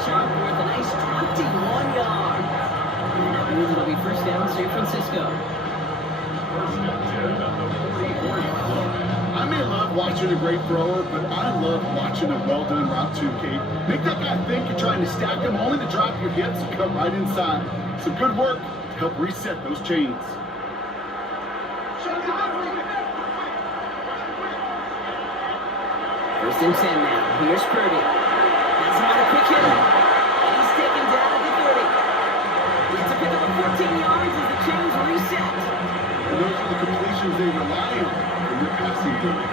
Sharp with a nice 21 yards. And that means it'll be 1st down San Francisco. I may love watching a great thrower, but I love watching a well-done route too, Kate. Make that guy think you're trying to stack him only to drop your hips and come right inside. Some good work to help reset those chains. 1st and 10 now. Here's Purdy. That's not a quick hit. And he's taken down at the 30. Gets a pick up of 14 yards as the chains reset. And those are the completions they rely on in their passing game.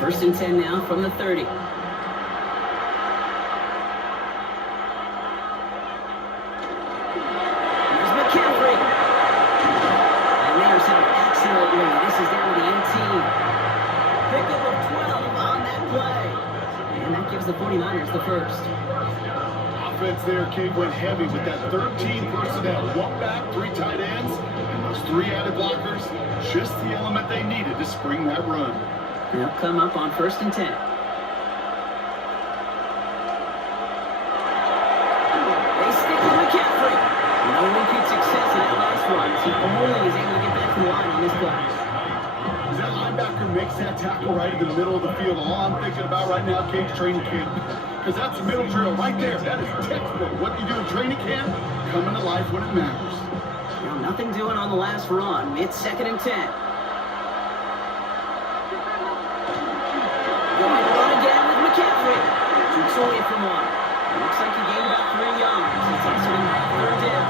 1st and 10 now from the 30. Here's McCaffrey. And they are set up excellently. This is down to the 18. Pickup of 12 on that play. And that gives the 49ers the 1st. Offense there, Kate, went heavy with that 13 personnel. 1 back, 3 tight ends, and those 3 added blockers. Just the element they needed to spring that run. They'll come up on 1st and 10. They stick with McCaffrey. No repeat success in that last one. He only is able to get back to the line on this play. As that linebacker makes that tackle right in the middle of the field, all I'm thinking about right now, Kate's training camp. Because that's a middle drill right there. That is textbook. What you do in training camp, coming to life when it matters. Now, nothing doing on the last run. It's 2nd and 10. Going to run again with McCaffrey. Jukes away from 1. Looks like he gained about 3 yards. It's also in 3rd down.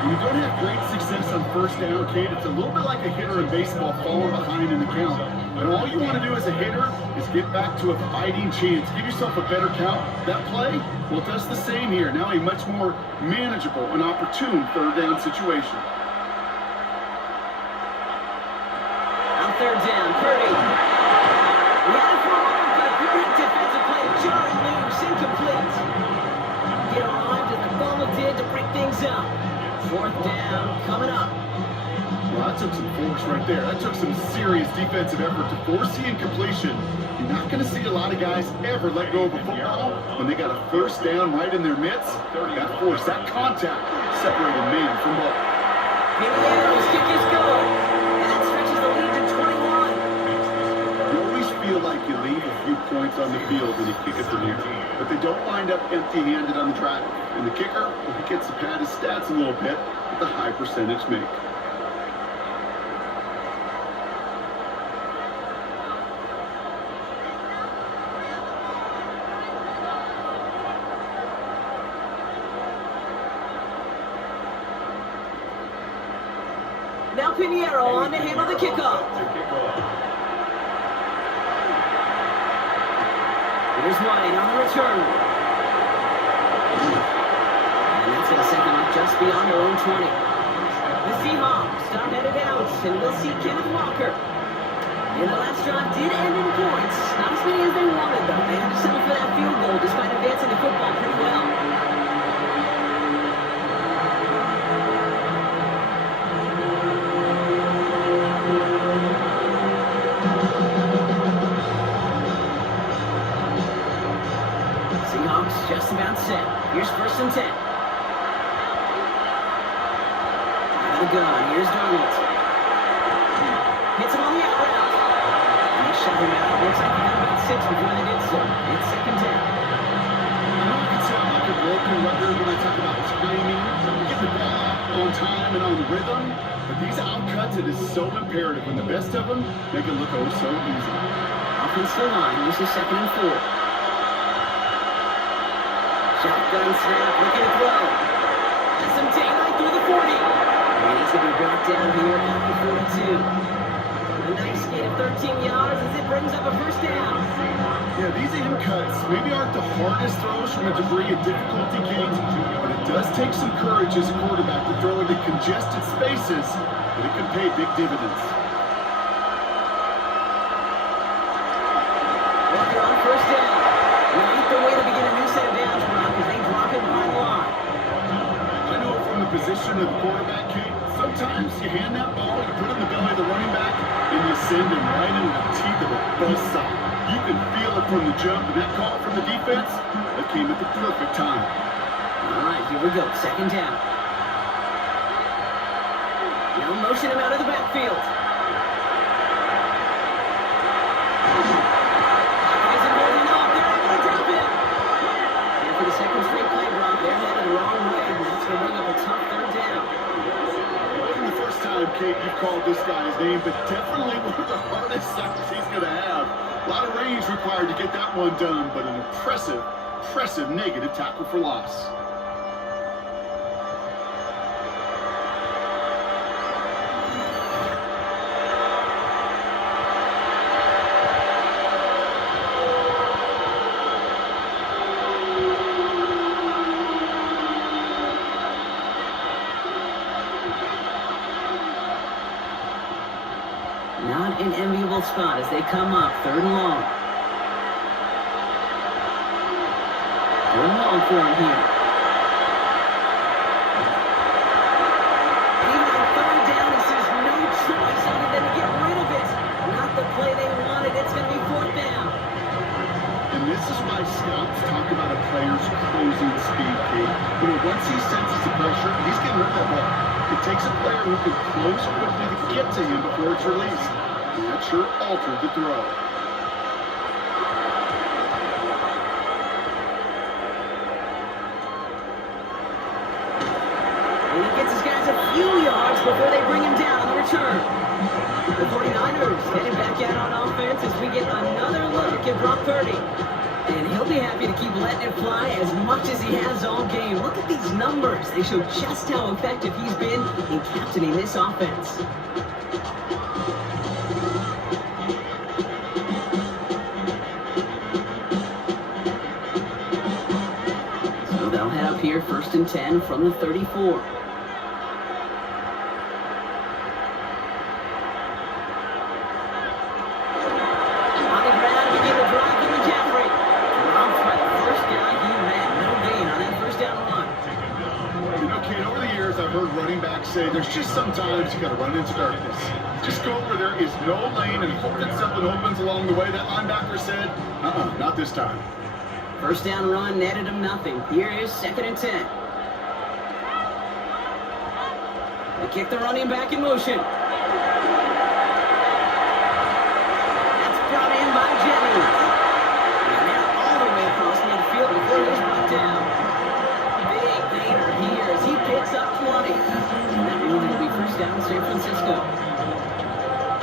When you don't have great success on 1st down, Kate, it's a little bit like a hitter in baseball falling behind in the count. And all you want to do as a hitter is get back to a fighting chance. Give yourself a better count. That play, well, it does the same here. Now a much more manageable and opportune 3rd down situation. On 3rd down, Purdy. We had it for a moment, but a great defensive play. Jarring loose, incomplete. Get arrived as the ball did to break things up. 4th down, coming up. Well, that took some force right there. That took some serious defensive effort to force the incompletion. You're not going to see a lot of guys ever let go of a football when they got a 1st down right in their midst. That force, that contact, separated man from ball. His kick is good. points on the field when you kick it from here. But they don't wind up empty-handed on the drive. And the kicker, well, he gets to pad his stats a little bit with a high percentage make. Now Pinheiro on to handle the kickoff. Here's White on the return. And that's going to set them up just beyond their own 20. The Seahawks start headed out, and we'll see Kenneth Walker. And the last drive did end in points. Not as many as they wanted, though. They had to settle for that field goal despite advancing the football pretty well. Seahawks just about set. Here's 1st and 10. Out of the gun. Here's Darnold. Hits him on the out route. And they shut him out. Looks like they got about 6 before they did so. It's 2nd down. I know it can sound like a broken record when I talk about timing, getting the ball out on time and on rhythm, but these outcuts, it is so imperative when the best of them make it look oh so easy. Offensive line. This is 2nd and 4. Shotgun snap, looking to throw. Has some daylight through the 40. And he's going to be brought down here at the 42. A nice gain of 13 yards as it brings up a 1st down. Yeah, these in cuts maybe aren't the hardest throws from a degree of difficulty, Kate, but it does take some courage as a quarterback to throw into congested spaces, but it could pay big dividends. Walker on 1st down. Not the way to begin a new set of downs, Brock, as they drop it behind the line. I know from the position of the quarterback, Kate, sometimes you hand that ball, you put it in the belly of the running back, and you send him right into the teeth of a buzzsaw. You can feel it from the jump, and that call from the defense, that came at the perfect time. All right, here we go. 2nd down. Now motion him out of the backfield. Isn't holding up. They're able to drop it. And for the 2nd straight play, Brock, they're headed the wrong way, and that's going to bring up a tough 3rd down. It wasn't the first time, Kate, you've called this guy's name, but definitely one of the hardest sacks he's going to have. A lot of range required to get that one done, but an impressive negative tackle for loss. Not an enviable spot as they come up 3rd and long. 3rd and long for him here. And even on 3rd down, he sees no choice other than to get rid of it. Not the play they wanted. It's going to be 4th down. And this is why scouts talk about a player's closing speed, Kate. Once he senses the pressure, he's getting rid of that ball. It takes a player who can close quickly to get to him before it's released. And that sure altered the throw. And he gets his guys a few yards before they bring him down on the return. The 49ers heading back out on offense as we get another look at Brock Purdy. And he'll be happy to keep letting it fly as much as he has all game. Look at these numbers. They show just how effective he's been in captaining this offense. So they'll head up here 1st and 10 from the 34. Say there's just sometimes you got to run into darkness. Just go where there is no lane and hope that something opens along the way. That linebacker said, not this time. 1st down run netted him nothing. Here is 2nd and 10. They kick the running back in motion. That's brought in by Jennings. down, San Francisco.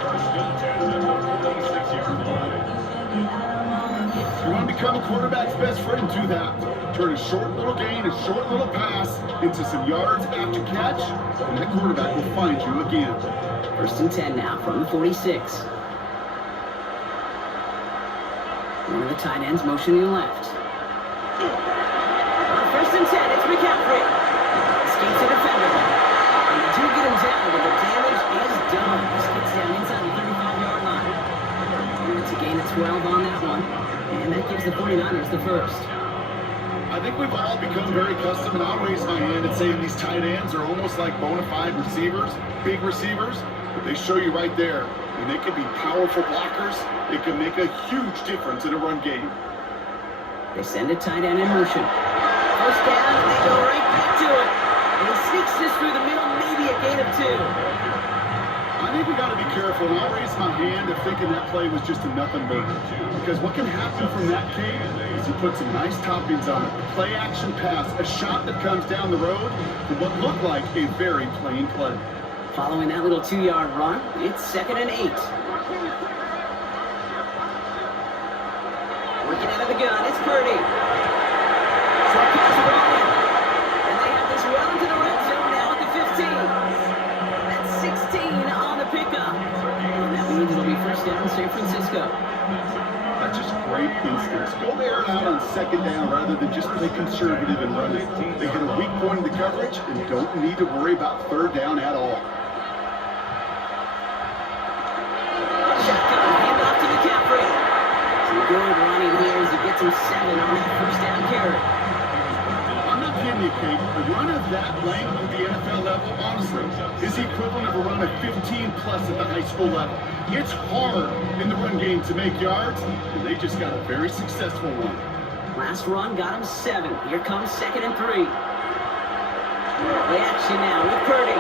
First and 10 at the 46-yard line. You want to become a quarterback's best friend, do that. Turn a short little gain, a short little pass into some yards after catch, and that quarterback will find you again. First and 10 now from the 46. One of the tight ends motioning left. On first and 10, it's McCaffrey. Escapes a defender. And the two get him down, but the damage is done. This gets down inside the 35-yard line. And it's a gain of 12 on that one. And that gives the 49ers the first. I think we've all become very accustomed, and I'll raise my hand and say these tight ends are almost like bona fide receivers, big receivers, but they show you right there. And they can be powerful blockers. It can make a huge difference in a run game. They send a tight end in motion. First down, and they go right back to it. And he sneaks this through the middle, maybe a gain of 2. I think we got to be careful, and I'll raise my hand if thinking that play was just a nothing burger. Because what can happen from that, Kate, is you put some nice toppings on it. A play-action pass, a shot that comes down the road for what looked like a very plain play. Following that little 2-yard run, it's 2nd and 8. Working out of the gun, it's Purdy. Short pass rolling. And they have this well into the red zone now at the 15. That's 16 on the pickup. And that means it'll be first down San Francisco. That's just great instincts. Go air it out on second down rather than just play conservative and run it. They hit a weak point in the coverage and don't need to worry about third down at all. Shotgun, hand off to McCaffrey. Some good running here as he gets him 7 on that first down carry. I'm not kidding you, Kate. A run of that length at the NFL level, honestly, is the equivalent of a run of 15-plus at the high school level. It's hard in the run game to make yards, and they just got a very successful one. Last run got him 7. Here comes 2nd and 3. Play action now with Purdy.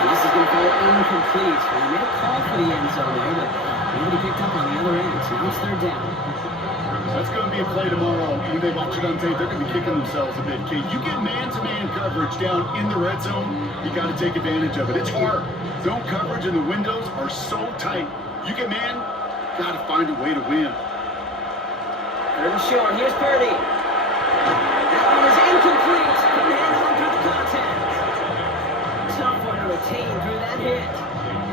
And this is going to fall incomplete. They made a call for the end zone there, but nobody picked up on the other end. So now it's third down. That's going to be a play tomorrow. When they watch it on tape, they're going to be kicking themselves a bit. Kate, you get man-to-man coverage down in the red zone, you got to take advantage of it. It's hard. Zone coverage and the windows are so tight. You get man, got to find a way to win. Third and short. Here's Purdy. That one is incomplete. Man on through the contact. Tough one to retain through that hit.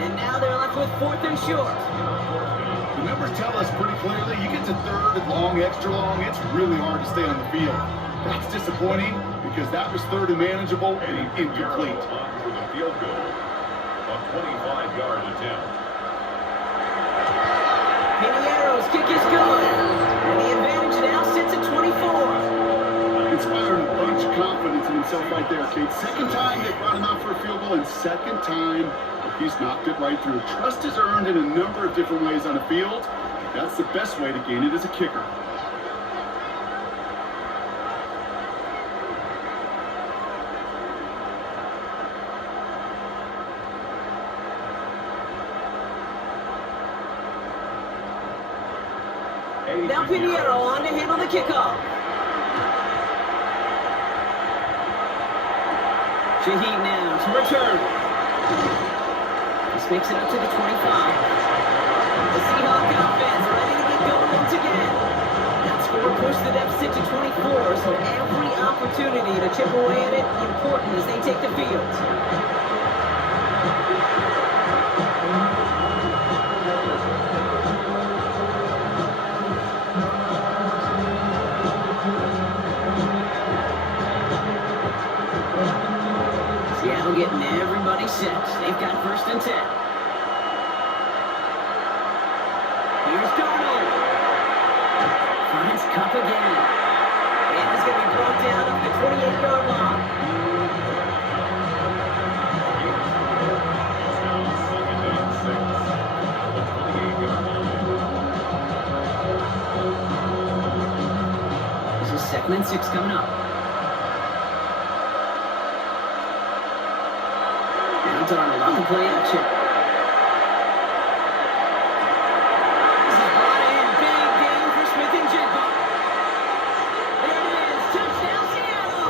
And now they're left with 4th and short. The numbers tell us pretty clearly, you get to third and long, extra long, it's really hard to stay on the field. That's disappointing because that was third and manageable and incomplete. For the field goal, a 25-yard attempt. Piniero's kick is good. And the advantage now sits at 24. Inspiring a bunch of confidence in himself right there, Kate. Second time they brought him out for a field goal, and second time he's knocked it right through. Trust is earned in a number of different ways on the field. That's the best way to gain it as a kicker. Now Piniero on to handle the kickoff. Shaheed now to return. This makes it up to the 25. The Seahawks offense ready to get going once again. That score pushed the deficit to 24, so every opportunity to chip away at it important as they take the field. Seattle getting everybody set. They've got 1st and 10. Here's Darnold. Finds Cup again. And he's going to be brought down up the 28-yard line. This is 2nd and 6 coming up. Darnold on the play action. This is brought in. Big game for Smith and Jigba. There it is. Touchdown, Seattle.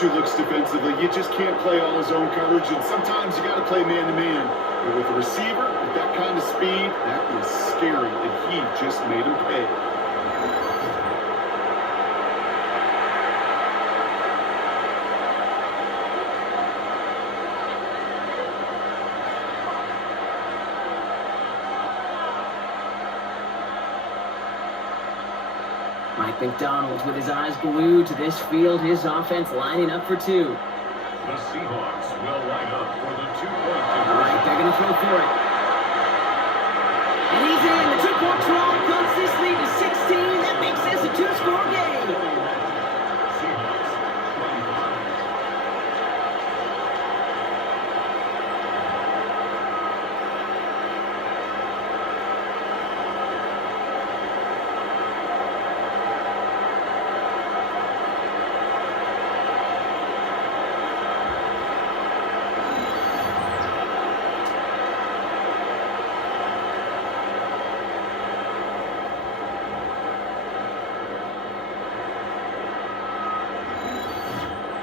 too looks defensively. You just can't play all his own coverage, and sometimes you got to play man-to-man. But with a receiver with that kind of speed, that is scary, and he just made him pay. Mike McDonald with his eyes glued to this field, his offense lining up for two. The Seahawks will line up for the 2-point All right, conversion. they're going to throw for it. And he's in. The 2-point try cuts this lead to 16. That makes this a two-score game. Seahawks 25.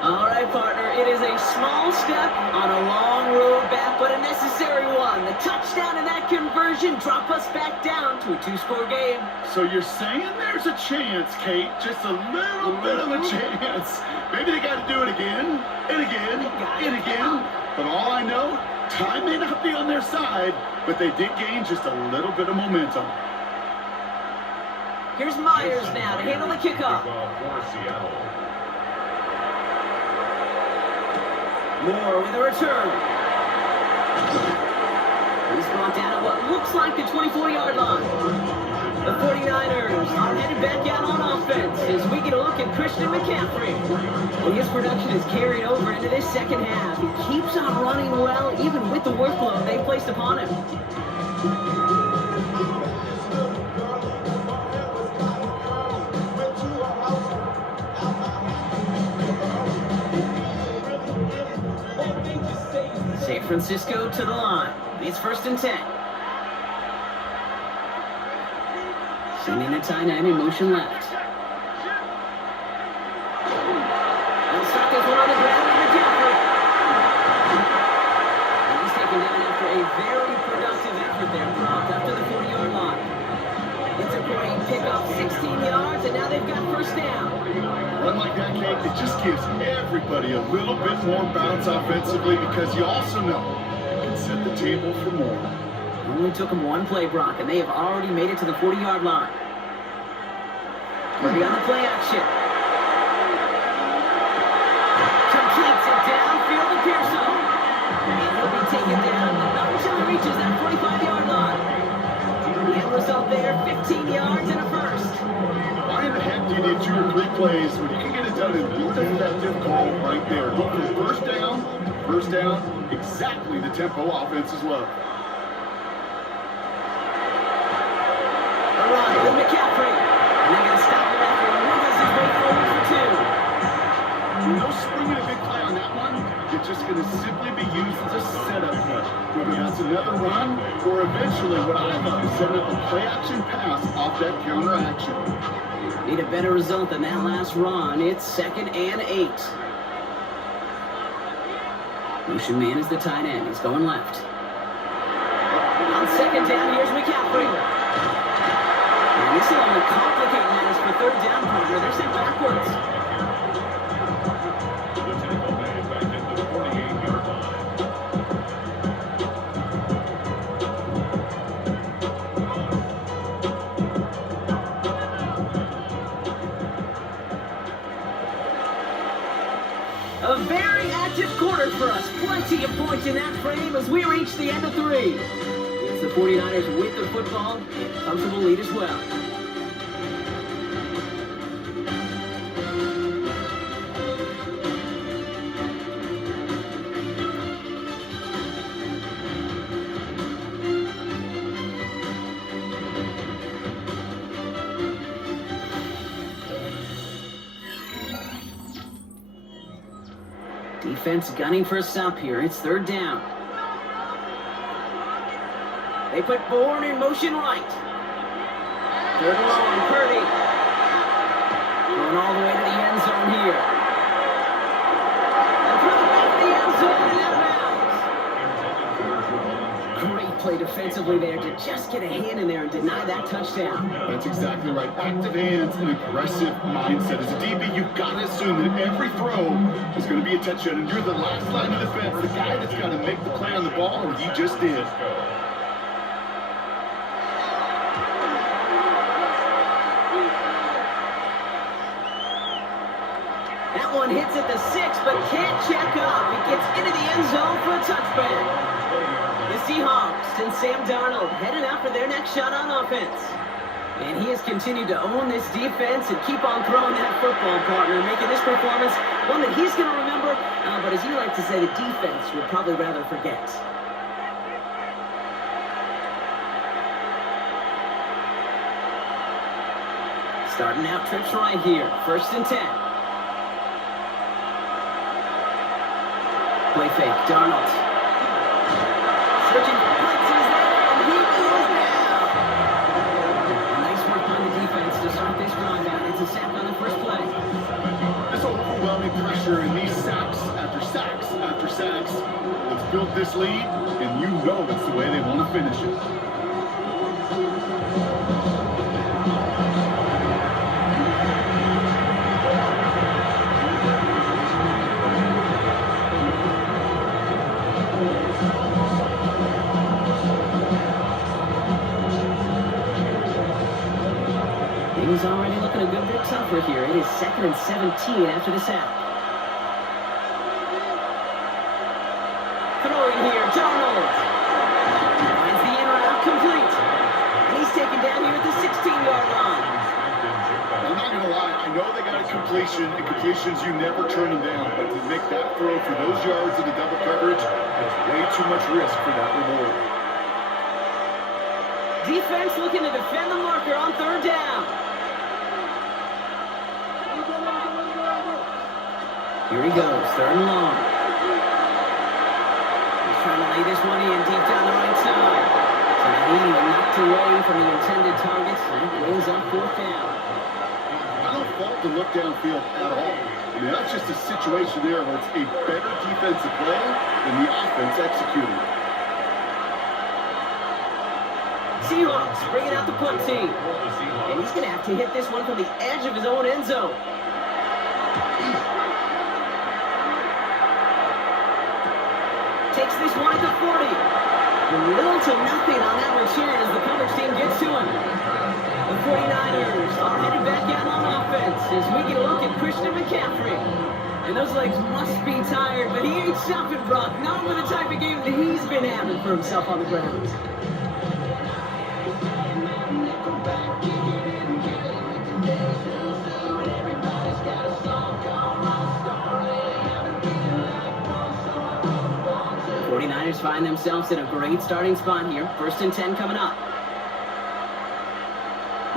All right, partner, it is a small step on a long road back, but a necessary one. The touchdown and that conversion drop us back down to a two-score game. So you're saying there's a chance, Kate, just a little bit of a chance. Maybe they got to do it again, and again, and again. But all I know, time may not be on their side, but they did gain just a little bit of momentum. Here's Myers now to handle the kickoff. For Seattle. Moore with a return. He's brought down at what looks like the 24-yard line. The 49ers are headed back out on offense as we get a look at Christian McCaffrey. Well, his production is carried over into this second half. He keeps on running well, even with the workload they placed upon him. San Francisco to the line. It's 1st and 10. Sending the tight end in motion left. And Saka's one on the ground with McCaffrey. And he's taken down after a very productive effort there, Brock, up to the 40-yard line. It's a great pickup, 16 yards, and now they've got first down. Run like that, Kate, it just gives everybody a little bit more bounce offensively because you also know it can set the table for more. Only took them one play, Brock, and they have already made it to the 40-yard line. Murray on the play action. Completes it downfield to Pearson. And he'll be taken down, but not until he reaches that 45-yard line. The end result there, 15 yards and a first. Why in the heck do you need 2 or 3 plays when you can get it done in one effective call right there? Go for first down, exactly the tempo offenses love. A run with McCaffrey. And they're going to stop him after he wiggles his way forward for 2. No springing a big play on that one. It's just going to simply be used as a setup play. Whether that's another run, or eventually what I love is setting up a play-action pass off that counter-action. Need a better result than that last run. It's 2nd and 8. Motion man is the tight end. He's going left. On 2nd down, here's McCaffrey. And this will only complicate matters for 3rd down, partner. They're sent backwards. The tackle made back at the 48-yard line. A very active quarter for us. Plenty of points in that frame as we reach the end of 3. It's the 49ers with the football and a comfortable lead as well. Defense gunning for a stop here. It's 3rd down. They put Bourne in motion right. 3rd and long, Purdy. Going all the way to the end zone here. play defensively there to just get a hand in there and deny that touchdown. That's exactly right. Active hands and aggressive mindset. As a DB, you've got to assume that every throw is going to be a touchdown. And you're the last line of defense, the guy that's got to make the play on the ball, and he just did. That one hits at the 6, but can't check up. It gets into the end zone for a touchback. The Seahawks and Sam Darnold headed out for their next shot on offense. And he has continued to own this defense and keep on throwing that football, partner, making this performance one that he's going to remember, but as you like to say, the defense would probably rather forget. Starting out trips right here, 1st and 10. Play fake, Darnold. Searching for blitzes there, and he goes down. Nice work by the defense to start this drive out. It's a sack on the first play. This overwhelming pressure and these sacks after sacks after sacks. Let's build this lead, and you know it's the way they want to finish it. Things already looking a good bit tougher here. It is 2nd and 17 after the sack. Throwing here, Darnold. Finds the in route complete. And he's taken down here at the 16-yard line. I'm not going to lie, I know they got a completion, and completions you never turn them down, but to make that throw for those yards in the double coverage, there's way too much risk for that reward. Defense looking to defend the marker on 3rd down. Here he goes, 3rd and long. He's trying to lay this one in deep down the right side. So he knocked away from the intended targets and brings up 4th down. I don't fault the look downfield at all. I mean, that's just a situation there where it's a better defensive play than the offense executing. Seahawks bringing out the punt team. And he's going to have to hit this one from the edge of his own end zone. Takes this one at the 40. Little to nothing on that return as the coverage team gets to him. The 49ers are headed back out on offense as we get a look at Christian McCaffrey. And those legs must be tired, but he ain't stopping, Brock. Not with the type of game that he's been having for himself on the ground. Niners find themselves in a great starting spot here. 1st and 10 coming up.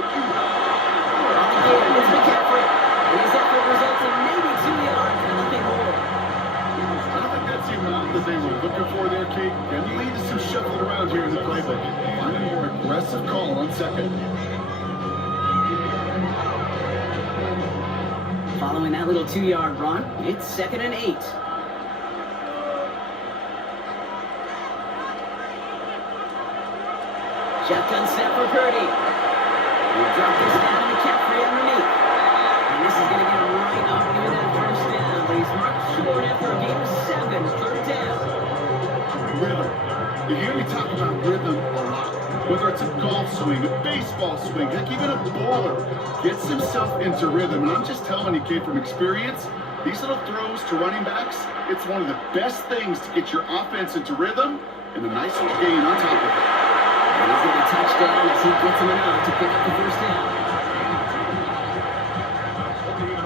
On the game, it's McCaffrey. And his effort results in maybe 2 yards and nothing more. I don't think that's the amount that they were looking for there, Kate. And you lead to some shuffling around here in the playbook. Find a more aggressive call on 2nd. Following that little 2-yard run, it's 2nd and 8. Shotgun set for Purdy. We drop this down to McCaffrey underneath. And this is going to get him right up near that 1st down. But he's marked short after a game of 7. 3rd down. Rhythm. You hear me talk about rhythm a lot. Whether it's a golf swing, a baseball swing, heck, even a bowler gets himself into rhythm. And I'm just telling you, Kate, from experience, these little throws to running backs, it's one of the best things to get your offense into rhythm and a nice little gain on top of it. And he's going to touchdown as he gets him enough to pick up the 1st down.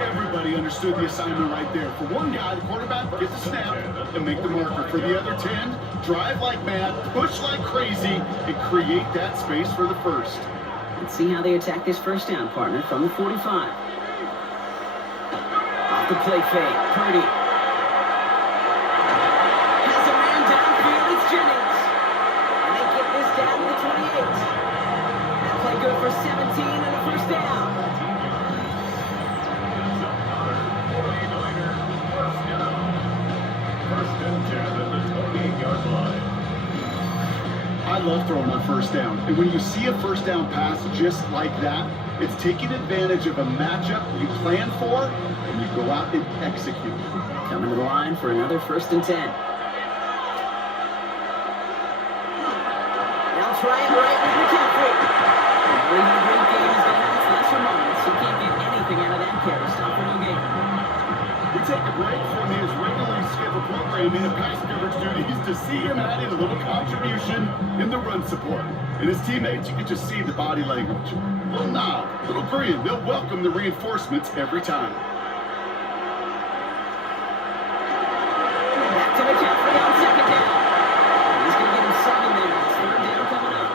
Everybody understood the assignment right there. For one guy, the quarterback, get the snap and make the marker. For the other 10, drive like mad, push like crazy, and create that space for the 1st. Let's see how they attack this 1st down, partner, from the 45. Off the play fake, Purdy. Has a man downfield, it's Jennings. Down to the 28. That play good for 17 and a 1st down. First and 10 at the 28-yard line. I love throwing on first down. And when you see a first down pass just like that, it's taking advantage of a matchup you plan for, and you go out and execute. Coming to the line for another 1st and 10. They'll try it right with McCaffrey. Even a great game is going to have its lesser moments. You can't get anything out of that carry. Stop for no gain. We take a break from his regularly scheduled programming and pass coverage duties to see him adding a little contribution in the run support. And his teammates, you can just see the body language. Little nod, little grin. They'll welcome the reinforcements every time. Back to McCaffrey on 2nd down. He's going to get him 7 there. It's 3rd down coming up.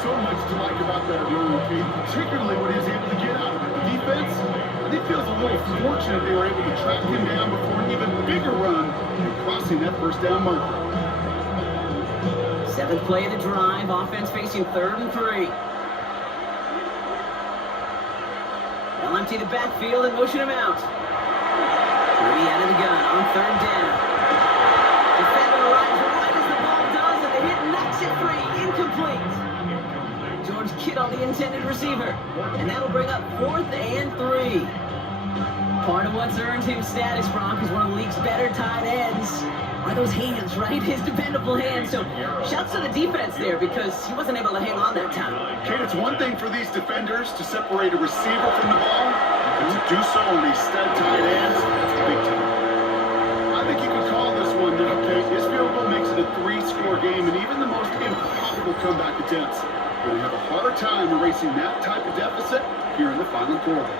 So much to like about that run, Pete, particularly what he's able to get out of it. The defense, I think, feels a little fortunate they were able to track him down before an even bigger run and crossing that 1st down marker. 7th play of the drive. Offense facing 3rd and 3. They'll empty the backfield and motion him out. 3 out of the gun on 3rd down. Defender arrives right as the ball does, and the hit knocks it free. Incomplete. George Kittle on the intended receiver. And that'll bring up 4th and 3. Part of what's earned him status, Brock, is one of the league's better tight ends. Are those hands, right? His dependable hands. So shouts to the defense there because he wasn't able to hang on that time. Kate, it's one thing for these defenders to separate a receiver from the ball, but to do so on these stud tight ends, that's big time. I think you can call this one now, Kate. His field goal makes it a 3-score game, and even the most improbable comeback attempts will have a hard time erasing that type of deficit here in the final quarter.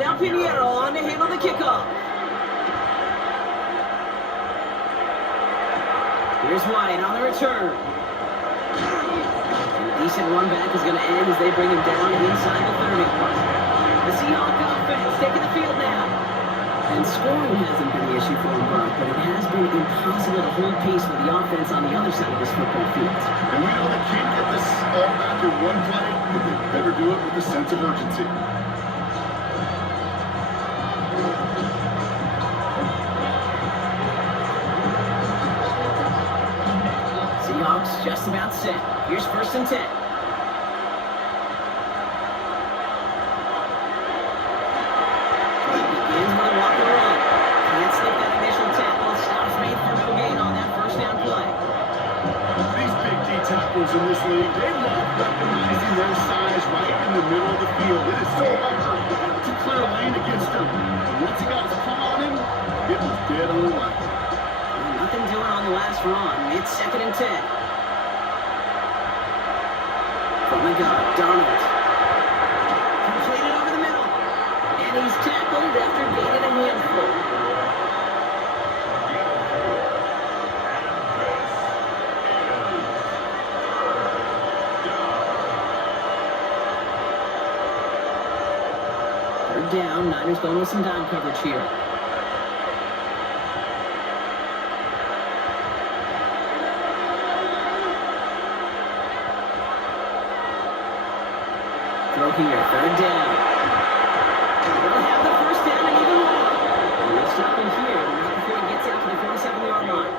Now Pinheiro on to handle the kickoff. Here's White on the return. And a decent run back is going to end as they bring him down inside the 30. The Seahawks offense taking the field now. And scoring hasn't been the issue for him, Brock, but it has been impossible to hold pace with the offense on the other side of this football field. And we know they can't get this all back in one play, but they better do it with a sense of urgency. Seahawks just about set. Here's 1st and 10. Begins with a walk and run. Can't slip that initial tackle. Stops made for no gain on that 1st down play. These big D tackles in this league, they love recognizing their size right in the middle of the field. It is so hard to clear a lane against them. And once he got his paw on him, it was dead on the line. Nothing doing on the last run. It's 2nd and 10. From the gun, Donald. Completed over the middle. And he's tackled after gaining a handful. Third down. Niners going with some dime coverage here. Throw here, 3rd down. They'll have the 1st down and even more. And they'll stop him here, not before he gets out to the 47-yard line.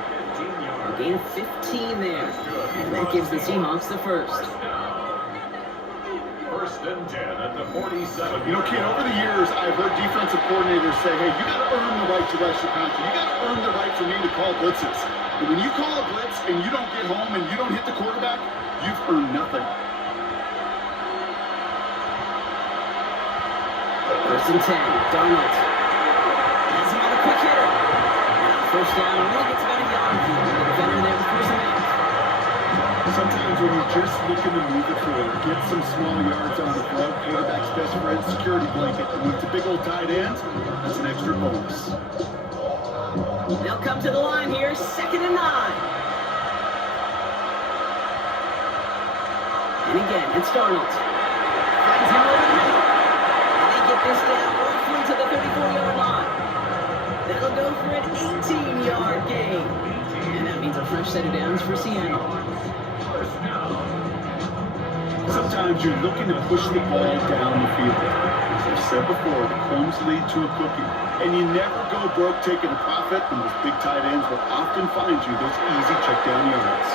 A gain of 15 there. And that gives the Seahawks the 1st. 1st and 10 at the 47. You know, Ken, over the years, I've heard defensive coordinators say, hey, you got to earn the right to rush your country. You got to earn the right for me to call blitzes. And when you call a blitz and you don't get home and you don't hit the quarterback, you've earned nothing. 1st and 10, Donald. Has him on a quick hitter. Now 1st down, only gets about a yard. The defender there was forcing out. Sometimes when you're just looking to move it forward, get some small yards on the glove, quarterback's best friend, security blanket. And with the big old tight end, that's an extra bonus. They'll come to the line here, 2nd and 9. And again, it's Donald. Finds him over the middle. Get this down roughly to the 34-yard line. That'll go for an 18-yard gain. And that means a fresh set of downs for Seattle. First down. Sometimes you're looking to push the ball down the field. As I've said before, the crumbs lead to a cookie. And you never go broke taking a profit, and those big tight ends will often find you those easy check-down yards.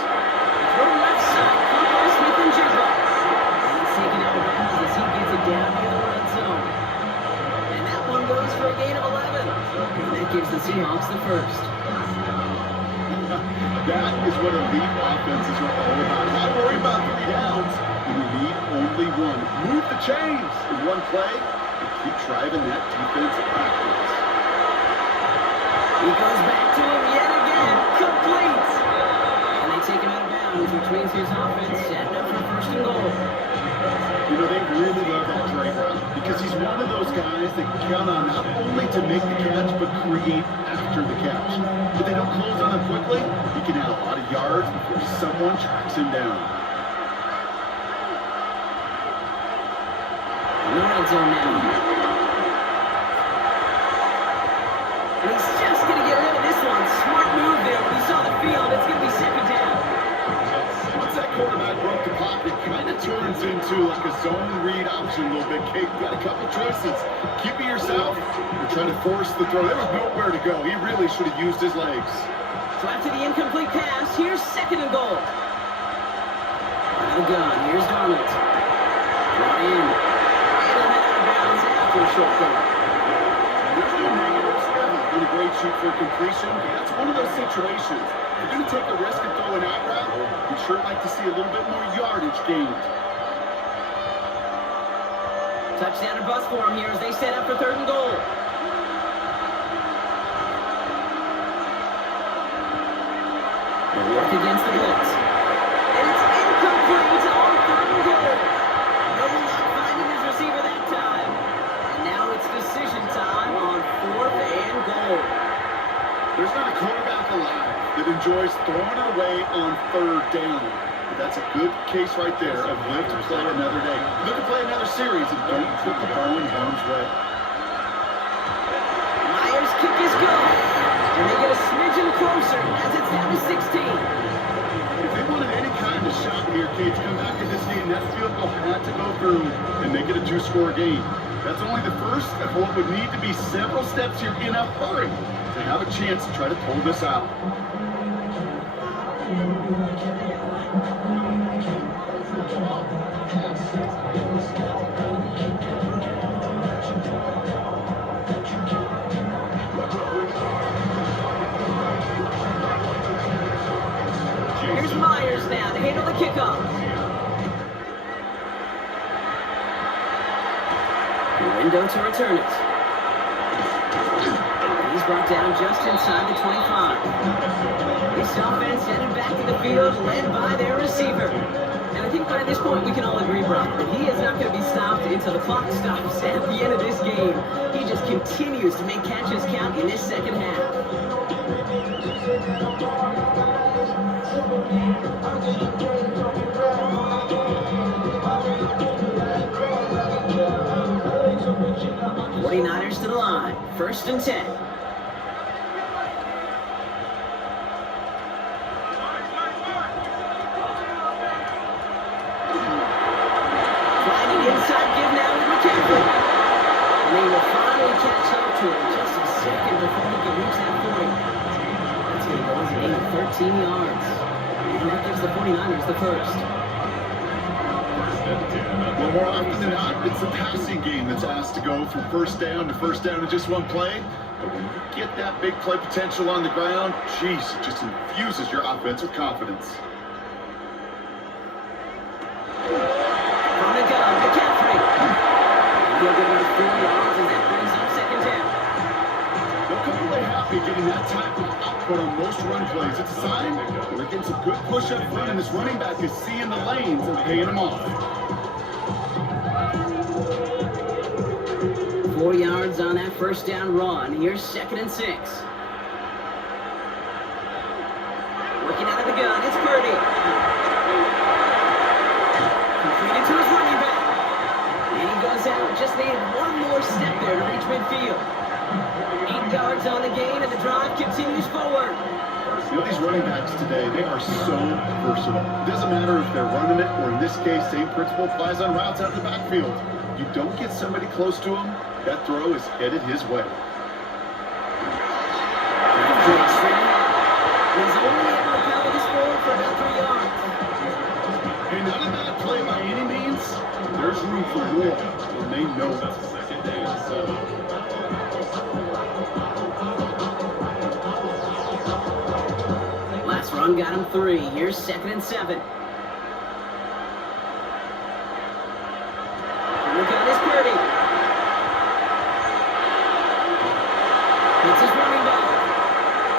Throw left side, caught by Smith and Jigba. And it's taken out of bounds as he gets it down near the red zone. And that one goes for a gain of 11. And that gives the Seahawks the first. That is what elite offenses are all about. Not worry about 3 downs when you need only one. Move the chains in one play and keep driving that defense backwards. He goes back to him yet again. Complete. And they take him out of bounds, which means his offense setting up for first and goal. You know, they really love that drag route because he's one of those guys that count on not only to make the catch, but create after the catch. If they don't close on him quickly, he can add a lot of yards before someone tracks him down. In the red zone now. And he's just going to get rid of this one. Smart move there. When he saw the field, it's going to be second down. Once that quarterback broke the pocket, it kind of turns into like a zone read option a little bit. Kate, you got a couple choices. Keep it yourself or try to force the throw. There was nowhere to go. He really should have used his legs. So after the incomplete pass, here's second and goal. Out of the gun, here's Darnold. Brought in. And he'll head out of bounds after a short punt. There's no negatives. Evan's been a great shoot for completion, but that's one of those situations. If you're going to take a risk and throw an out route, you'd sure like to see a little bit more yardage gained. Touchdown and bust for him here as they set up for third and goal. They work against the blitz. And it's incomplete on third and goal. No luck finding his receiver that time. And now it's decision time on fourth and goal. There's not a quarterback alive that enjoys throwing it away on third down. But that's a good case right there of live to play another day. Live to play another series and don't put the ball in harm's way. Myers' kick is good. And they get a smidgen closer as it's down to 16. If they wanted any kind of shot here, Kate, to come back in this game, that field goal had to go through and make it a 2-score game. That's only the first of what would need to be several steps here in a hurry to have a chance to try to pull this out. Here's Myers now to handle the kickoff. Window to return it. And he's brought down just inside the 25. This offense headed back to the field, led by their receiver. And I think by this point we can all agree, Brock, that he is not going to be stopped until the clock stops at the end of this game. He just continues to make catches count in this second half. 49ers to the line. First and 10. Finding inside give now with McCaffrey. And they will finally catch up to him just a second before he can reach that point. That's going to go as a gain of 13 yards. And that gives the 49ers the first. Well, more often than not, it's the passing game that's asked to go from first down in just one play. But when you get that big play potential on the ground, geez, it just infuses your offensive confidence. From the gun, McCaffrey. He'll get another 4 yards as that brings up second down. They'll come away happy getting that type of output on most run plays. It's a sign we're getting some good push up front, and this running back is seeing the lanes and paying them off. 4 yards on that first down run. Here's second and 6. Working out of the gun, it's Purdy. Completed to his running back. And he goes out. Just needed one more step there to reach midfield. 8 yards. yards on the gain, and the drive continues forward. You know, these running backs today, they are so versatile. It doesn't matter if they're running it, or in this case, same principle applies on routes out of the backfield. You don't get somebody close to him, that throw is headed his way. He's only able to power this forward for about 3 yards. And not a bad play by any means. There's room for more, and they know it. Second and 7. Last run got him 3. Here's 2nd and 7. Look out, is Purdy. It's his running back.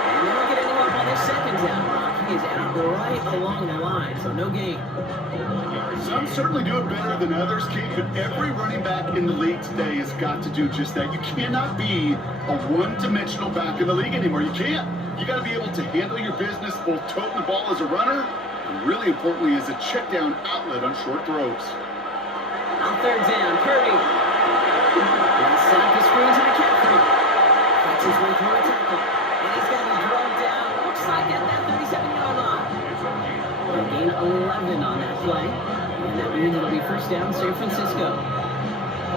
And they don't get any up on their 2nd down. He is out right along the line, so no gain. Some certainly do it better than others, Kate, but every running back in the league today has got to do just that. You cannot be a one-dimensional back in the league anymore. You can't. You got to be able to handle your business, both toting the ball as a runner, and really importantly as a check down outlet on short throws. On 3rd down, Purdy. He'll set up the screen to McCaffrey. Fights his way through a tackle. And he's got him drugged down. Looks like at that 37-yard line. A gain 11 on that play. And that means it'll be 1st down, San Francisco.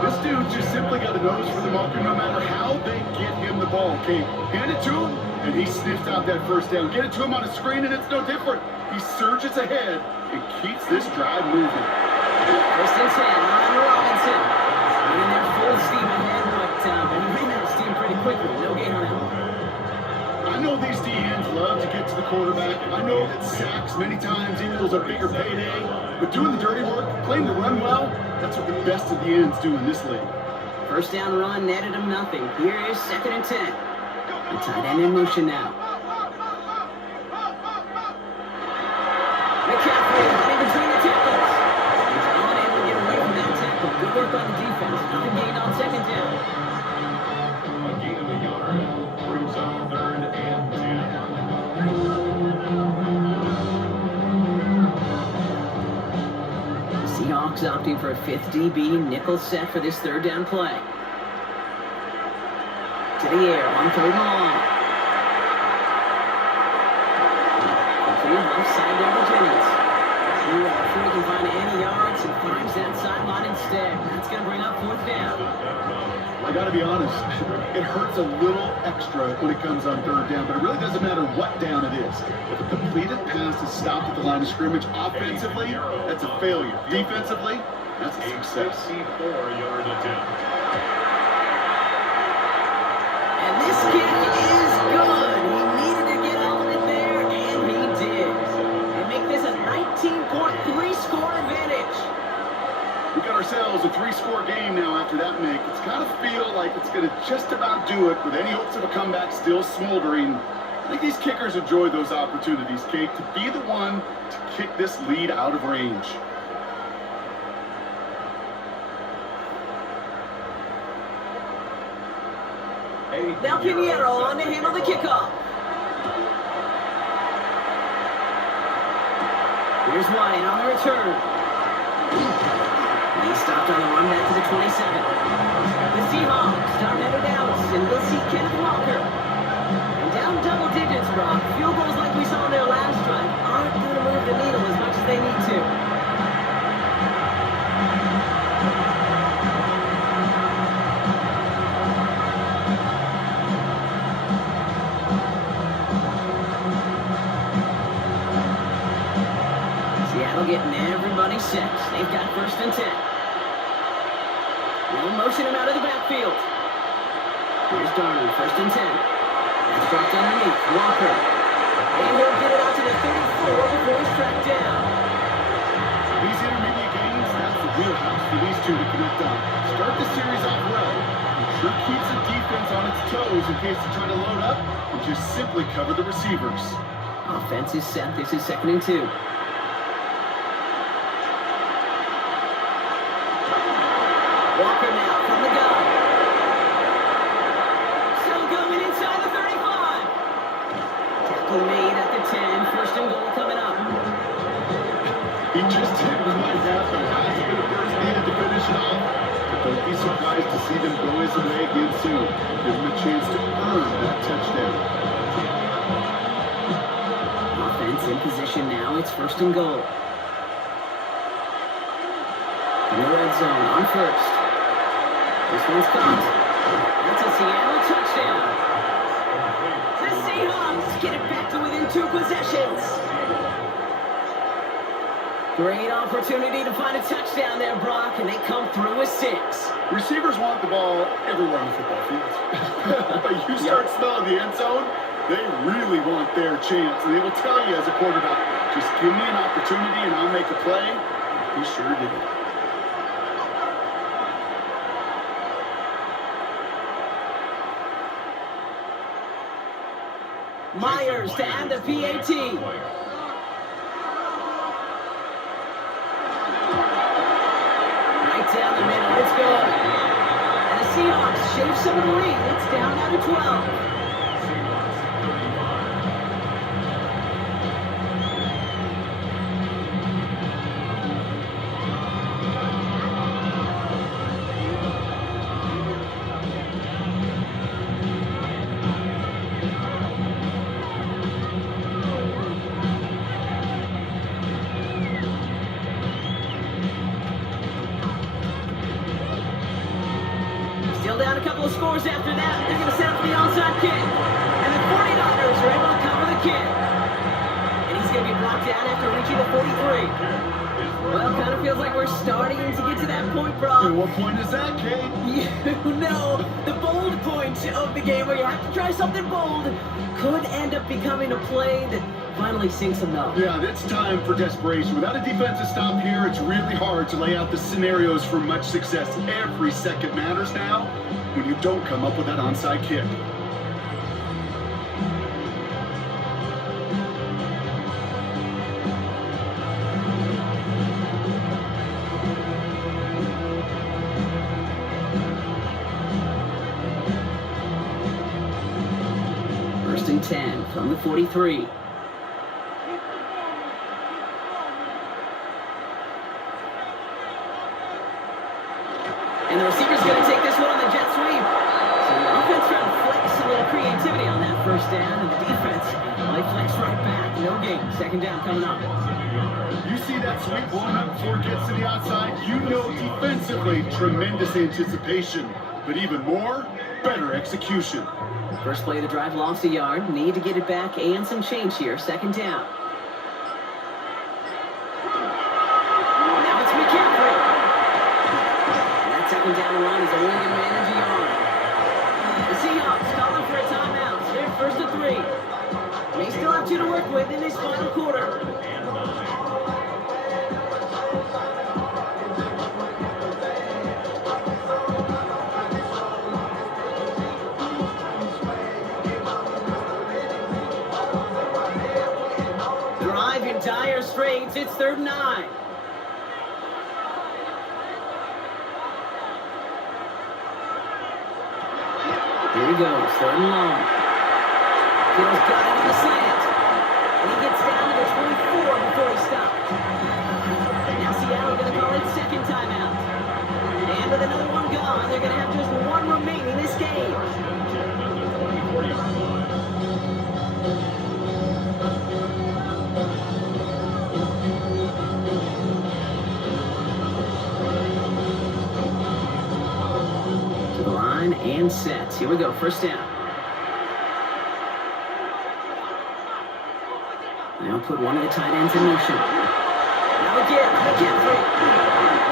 This dude just simply got a nose for the marker no matter how they get him the ball, Kate. Hand it to him, and he sniffs out that 1st down. Get it to him on a screen, and it's no different. He surges ahead and keeps this drive moving. 1st and 10, Ryan Robinson. And they're full steam ahead, but he ran out of steam pretty quickly. No gain on that one. I know these D-ends love to get to the quarterback. I know that sacks many times equals a bigger payday. But doing the dirty work, playing the run well, that's what the best of the ends do in this league. 1st down run netted him nothing. Here is 2nd and 10. The tight end in motion now. McCaffrey in between the tackles. He's unable to get away from that tackle. Good work on the defense. Nothing gained on 2nd down. A gain of a yard brings up 3rd and 10. The Seahawks opting for a 5th DB nickel set for this 3rd down play. To the air on 3rd and long. Complete left side down to Jennings. Before he can find any yards, he finds that sideline instead. That's going to bring up 4th down. I got to be honest, it hurts a little extra when it comes on 3rd down, but it really doesn't matter what down it is. If a completed pass is stopped at the line of scrimmage, offensively, that's a failure. Defensively, that's a success. 54-yard attempt. And this kick is good. He needed to get all of it there, and he did. And make this a 19.3 score advantage. We got ourselves a 3-score game now after that make. It's got to feel like it's going to just about do it with any hopes of a comeback still smoldering. I think these kickers enjoy those opportunities, Kate, to be the one to kick this lead out of range. Now Pinheiro on to handle the kickoff. Here's Wyatt on the return. He stopped on the run back to the 27. The Seahawks start headed out, and we'll see Kenneth Walker. And down double digits, Brock. Field goals like we saw in their last drive aren't going to move the needle as much as they need to. Seattle getting everybody set. They've got 1st and 10. They'll motion him out of the backfield. Here's Darnold, 1st and 10. That's dropped underneath. Walker. And he'll get it out to the 34 before he's tracked down. These intermediate gains, that's the wheelhouse for these two to connect on. Start the series off well. It sure keeps the defense on its toes in case they're trying to load up and just simply cover the receivers. Offense is set. This is 2nd and 2. Walker now from the gun. Still going inside the 35. Tackle made at the 10. 1st and goal coming up. He just didn't quite have the last bit of burst needed to finish it off. But don't be surprised to see them go his way again soon. Give him a chance to earn that touchdown. Offense in position now. It's 1st and goal. In the red zone on 1st. This one's caught. That's a Seattle touchdown. The Seahawks get it back to within 2 possessions. Great opportunity to find a touchdown there, Brock, and they come through with 6. Receivers want the ball everywhere on the football field. But you start smelling the end zone, they really want their chance. And they will tell you as a quarterback, just give me an opportunity and I'll make a play. He sure did it. Myers to add the PAT. Right down the middle, it's good. And the Seahawks shave some of the lead. It's down now to 12. Still down a couple of scores after that. They're going to set up for the onside kick. And the 49ers are able to cover the kick. And he's going to be blocked out after reaching the 43. Well, kind of feels like we're starting to get to that point, Brock. And what point is that, Kate? You know, the bold point of the game where you have to try something bold could end up becoming a play that finally sinks them up. Yeah, it's time for desperation. Without a defensive stop here, it's really hard to lay out the scenarios for much success. Every second matters now when you don't come up with that onside kick. First and 10 from the 43. And the receiver's going to take this one on the jet sweep. So the offense trying to flex a little creativity on that first down, and the defense, well, they flex right back. No gain. 2nd down coming up. You see that sweep blown up before it gets to the outside, you know defensively, tremendous anticipation. But even more, better execution. First play of the drive, lost a yard. Need to get it back and some change here. 2nd down. Now it's McCaffrey. And that 2nd down run is only going to manage a yard. The Seahawks calling for a timeout. They're 1st and 3. They still have 2 to work with in this final quarter. Drive in dire straits. It's 3rd and 9. Here he goes, 3rd and long. Kittle's got it on the slant. And he gets down to the 24 before he stopped. And now Seattle going to call it 2nd timeout. And with another one gone, they're going to have just 1 remaining this game. To the line and set. Here we go, 1st down. Now put one of the tight ends in motion. Now again, McCaffrey.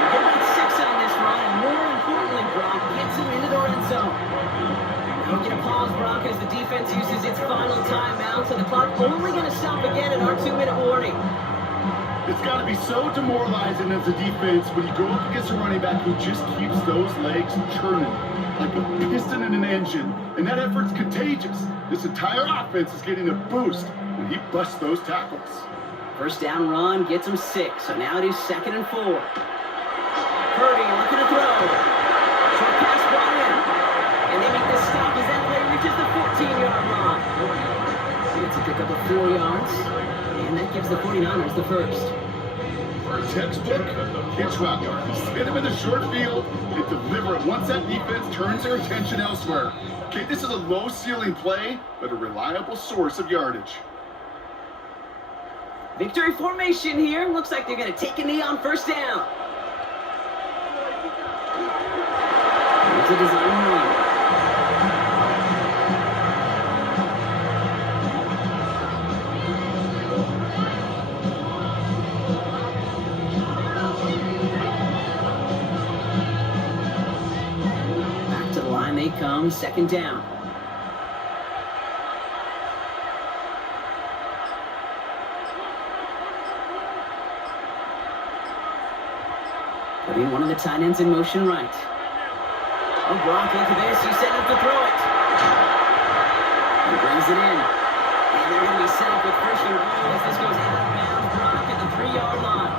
Get about 6 on this run, and more importantly, Brock gets him into the red zone. Now we're going to pause, Brock, as the defense uses its final timeout, so the clock only going to stop again at our 2-minute warning. It's got to be so demoralizing as a defense when you go up against a running back who just keeps those legs churning like a piston in an engine, and that effort's contagious. This entire offense is getting a boost when he busts those tackles. 1st down run gets him 6, so now it is 2nd and 4. Purdy looking to throw. Short pass brought in. And they make this stop as that play reaches the 14-yard line. It's a pickup of 4 yards, and that gives the 49ers the first. Textbook hitch route. Hit him in the short field and deliver it once that defense turns their attention elsewhere. Okay, this is a low ceiling play, but a reliable source of yardage. Victory formation here. Looks like they're going to take a knee on first down. Here's a design run. Back to the line they come, second down. Putting one of the tight ends in motion right. Oh, Brock, look at this. He's setting up to throw it. He brings it in. And they're going to be set up with first and goal as this goes out of bounds. Brock at the 3-yard line.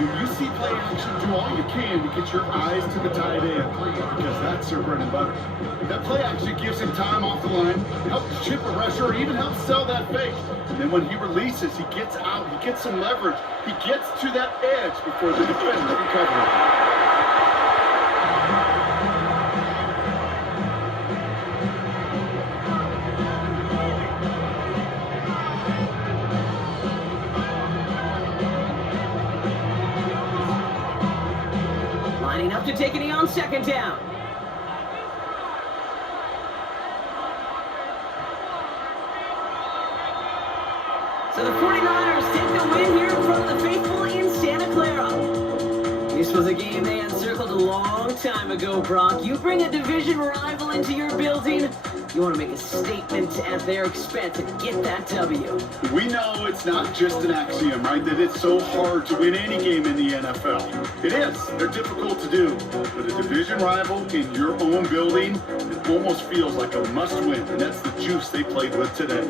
You see play action, do all you can to get your eyes to the tight end, because that's their bread and butter. That play action gives him time off the line, helps chip a rusher, or even helps sell that fake. And then when he releases, he gets out, he gets some leverage, he gets to that edge before the defender can cover him. Lining up to take a knee on second down. So the 49ers take the win here in front of the faithful in Santa Clara. This was a game they had circled a long time ago, Brock. You bring a division rival into your building, you want to make a statement at their expense and get that W. We know it's not just an axiom, right, that it's so hard to win any game in the NFL. It is. They're difficult to do. But a division rival in your own building, it almost feels like a must-win, and that's the juice they played with today.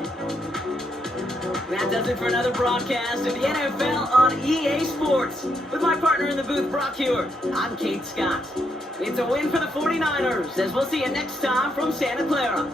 That does it for another broadcast of the NFL on EA Sports. With my partner in the booth, Brock Hewitt, I'm Kate Scott. It's a win for the 49ers, as we'll see you next time from Santa Clara.